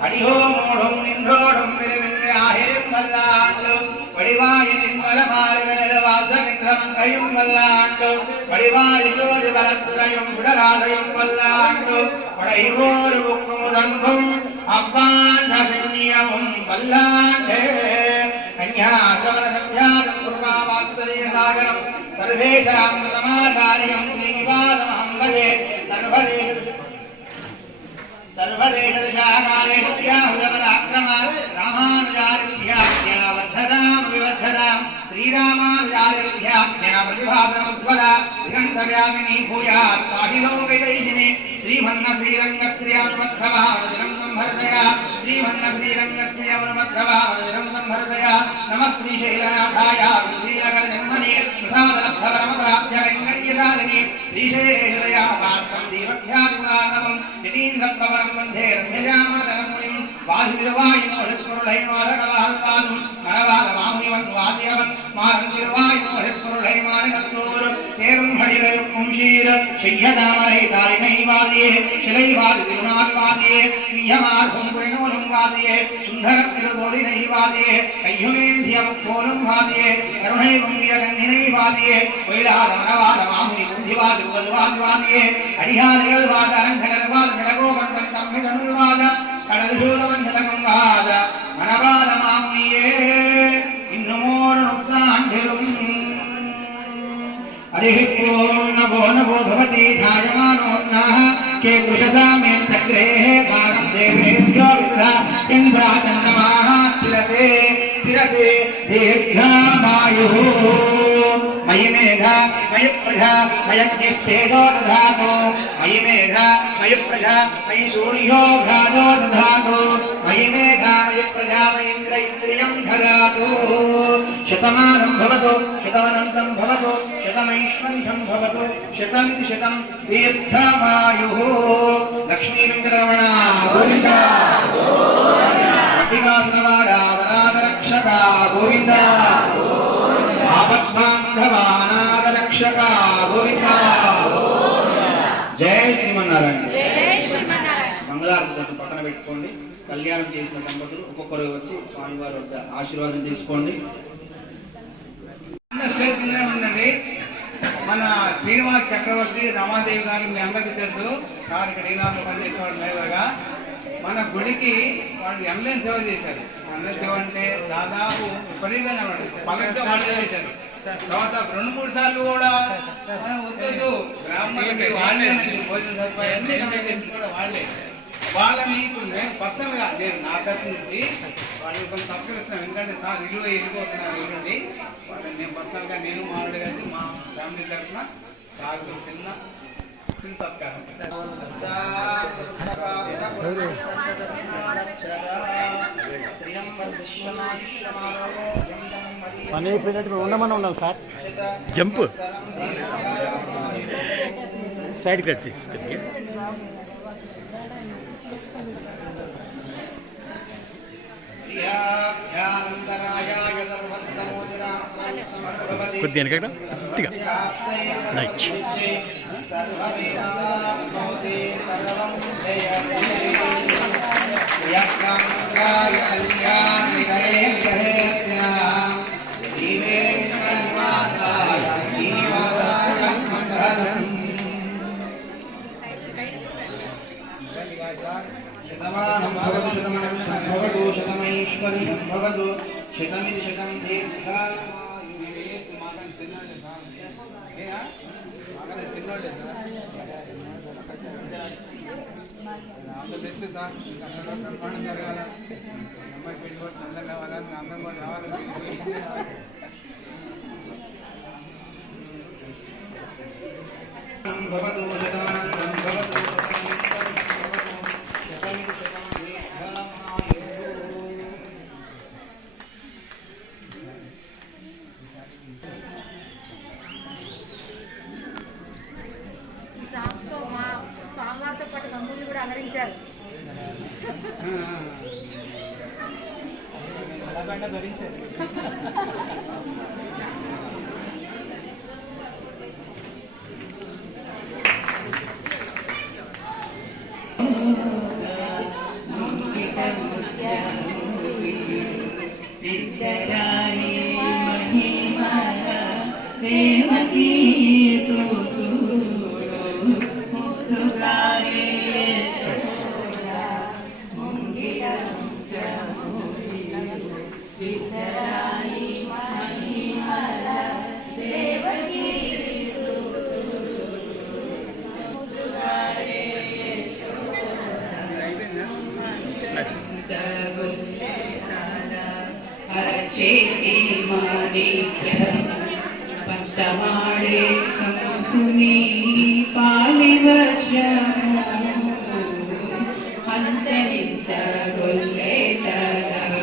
அடியோமோடும் நின்றோடும் பெருமின்றாயிரும் வல்லாண்டும் வடிவாயின் வலமாறுகள் வாசகின்ற மங்கையும் வல்லாண்டும் வடிவாரிசோது வலத்துறையும் விடராதையும் வல்லாண்டும் படைவோரு முக்குமுதங்கும் அவ்வாண்ட பெண்ணியமும் வல்லாண்டே கன்யாசவர சத்யாகம் குர்மா வாத்சல்ய சாகரம் சர்வேஷாம் சமாதாரியம் ஸ்ரீனிவாசம் அம்பதே सर्वदेशदशाकालेशत्याहुदमदाक्रमा रामानुजारिभ्याज्ञा वर्धतां विवर्धतां श्रीरामानुजारिभ्याज्ञा प्रतिभासमुज्ज्वला दिगन्तव्यामिनी भूयात् साहिलो वैदैहिनी श्रीमन्न श्रीरङ्गस्य अनुमद्भवावदिनं संभरतया श्रीमन्न श्रीरङ्गस्य अनुमद्भवावदिनं संभरतया नमः श्रीशैलनाथाय श्रीलकरजन्मने प्रसादलब्धवरमप्राप्य कैङ्कर्यशालिनी श्रीशैलहृदया पात्रं दीवख्यादिपुराणवं यतीन्द्रप्रवरं वन्दे रम्यजामदरमुनिं வாதிருவாயினோஹெப்பொருளைமாரகவாழ்வாலும் மரவாதமாமுனிவன் வாதியவன் மாறந்திருவாயினோஹெப்பொருளை மாறினத்தோர் தேரும் ஹடிரையும் ஷீர செய்யதாமரை தாளினை வாதியே சிலை வாதி திருநாள் வாதியே பிரியமார்கும் புரிநூலும் வாதியே சுந்தர திருதோளினை வாதியே கையுமேந்திய முக்கோலும் வாதியே கருணை பொங்கிய கண்ணினை வாதியே ஒயிலாத மரவாத மாமுனி புந்திவாதி புகழ்வாதி வாதியே அடியாரிகள் வாத அரங்கனர் வாத கடகோபந்தன் தம்மிதனுள் வாத கடல் சூழவந்தலகம் வாத மனவாத மாமுனியே இன்னுமோர் நுத்தாண்டிலும் हरिः नभो नभो भवति धायमानोन्नाः के कुशसामेन चक्रेः भारं देवेभ्यो विदधा इन्द्राचन्द्रमाः स्थिरते स्थिरते दीर्घामायुः मयि मेधा मयि प्रजा मयज्ञस्तेजो दधातु मयि मेधा मयि प्रजा मयि सूर्यो घाजो दधातु मयि मेधा मयि प्रजा मयीन्द्र इन्द्रियं ददातु शतमानं भवतु शतमनन्तं भवतु शतमैश्वर्यं भवतु शतमिति शतं दीर्घमायुः लक्ष्मी वेङ्कटरमण गोविन्द गोविन्द वरादरक्षक गोविन्द आपद्बान्धवानादरक्षक गोविन्द जय श्रीमन्नारायण మంగళారతి పక్కన పెట్టుకోండి. కళ్యాణం చేసిన దంపతులు ఒక్కొక్కరు వచ్చి స్వామివారి వద్ద ఆశీర్వాదం తీసుకోండి. ఉందండి మన శ్రీనివాస్ చక్రవర్తి రమాదేవి గారు మీ అందరికీ తెలుసు. సార్ ఇక్కడ ఈనాడు పనిచేసేవాడు డ్రైవర్గా. మన గుడికి వాళ్ళు ఎంఎల్ఏన్ సేవ చేశారు. ఎంఎల్ఏన్ సేవ అంటే దాదాపు విపరీతంగా పగటితో పని చేశారు. తర్వాత 2-3 సార్లు కూడా వద్దు బ్రాహ్మణులకి వాళ్ళే భోజన సదుపాయాన్ని కూడా వాళ్ళే. వాళ్ళని ఇప్పుడు నేను పర్సనల్గా నేను నా తరఫు నుంచి వాళ్ళని కొంచెం సబ్స్క్రిప్షన్ ఎందుకంటే సార్ ఇల్లు వెళ్ళిపోతున్నారు ఇల్లుండి వాళ్ళని నేను పర్సనల్గా నేను మామూలు కలిసి మా ఫ్యామిలీ తరఫున సార్కు చిన్న సత్కారం. పని అయిపోయినట్టు ఉండమని ఉన్నాం సార్. జంప్ సైడ్ కట్ తీసుకెళ్ళి కొద్దిగా వెనక గట్టిగా రైట్. भवतु शतमैश्वर्यं भवतु शतमिति शतं బెస్ట్ సార్. నిర్మాణం జరగాల, అమ్మాయి పెళ్లి కూడా అందం కావాలని అందం కూడా రావాలని భవతు శతమానం భవతు ఈ సాంగ్స్తో మా స్వామివారితో పాటు గంగులు కూడా అలరించారు. విద్యరాయి మహిమల దేవకీ సూతుడు ముద్దుగారే యశోద ముంగిట విద్యరాయి మహిమల దేవకీ సూతుడు ముద్దుగారే అరచేతి మాణిక్యం పంతమాడే కంసుని పాలివర్షము అంతరింత గొల్లేటగా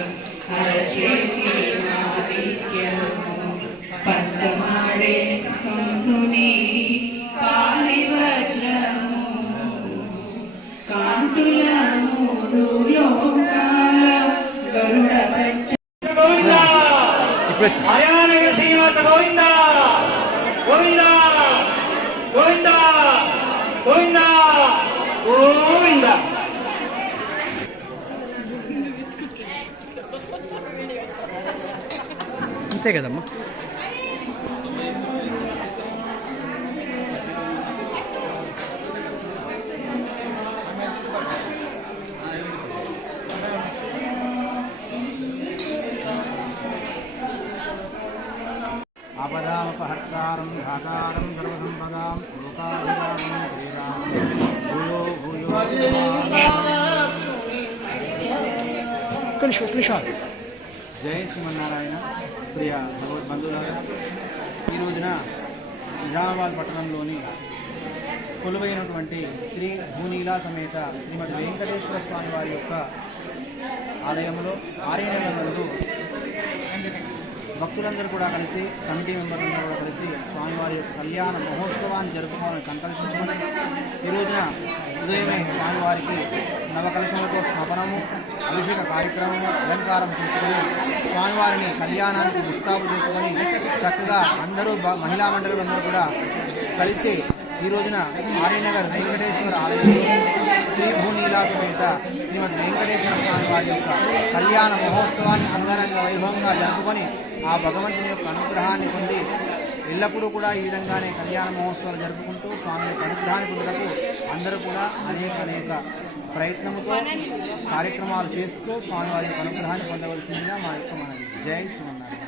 అరచేతి మాణిక్యము పంతమాడే కంసుని పాలివర్షము కాంతుల మూడు లోకాల గరుడ గోవింద హరియాణగ శ్రీనివాస గోవింద గోవింద గోవింద గోవింద గోవింద. అంతే కదమ్మా. ఆపదామపహర్తారం ధాతారం సర్వసంపదాం లోకాభిరామం శ్రీరామం భూయో భూయో జై శ్రీమన్నారాయణ. ప్రియ భగవద్బంధువులారా, ఈ రోజున నిజామాబాద్ పట్టణంలోని కొలువైనటువంటి శ్రీ భూనీలా సమేత శ్రీమద్ వెంకటేశ్వర స్వామి వారి యొక్క ఆలయంలో ఆర్యనగరంలో భక్తులందరూ కూడా కలిసి, కమిటీ మెంబర్లందరూ కూడా కలిసి స్వామివారి యొక్క కళ్యాణ మహోత్సవాన్ని జరుపుకోవాలని సంకల్పించుకొని ఈ రోజున ఉదయమే స్వామివారికి నవకలశములతో స్నాపనము, అభిషేక కార్యక్రమము, అలంకారం చేసుకొని స్వామివారిని కళ్యాణానికి ముస్తాబు చేసుకొని చక్కగా అందరూ మహిళా మండలందరూ కూడా కలిసి ఈ రోజున ఆర్యనగర్ వెంకటేశ్వర ఆలయంలో శ్రీ భూనీలా సమేత శ్రీమద్ వెంకటేశ్వర స్వామి వారి యొక్క కళ్యాణ మహోత్సవాన్ని అంగరంగ వైభవంగా జరుపుకొని ఆ భగవంతుని యొక్క అనుగ్రహాన్ని పొంది ఎల్లప్పుడూ కూడా ఈ విధంగానే కళ్యాణ మహోత్సవాలు జరుపుకుంటూ స్వామి యొక్క అనుగ్రహాన్ని పొందటకు అందరూ కూడా అనేక ప్రయత్నముతో కార్యక్రమాలు చేస్తూ స్వామివారి యొక్క అనుగ్రహాన్ని పొందవలసిందిగా మా యొక్క మనవి. జై శ్రీమన్నారాయణ.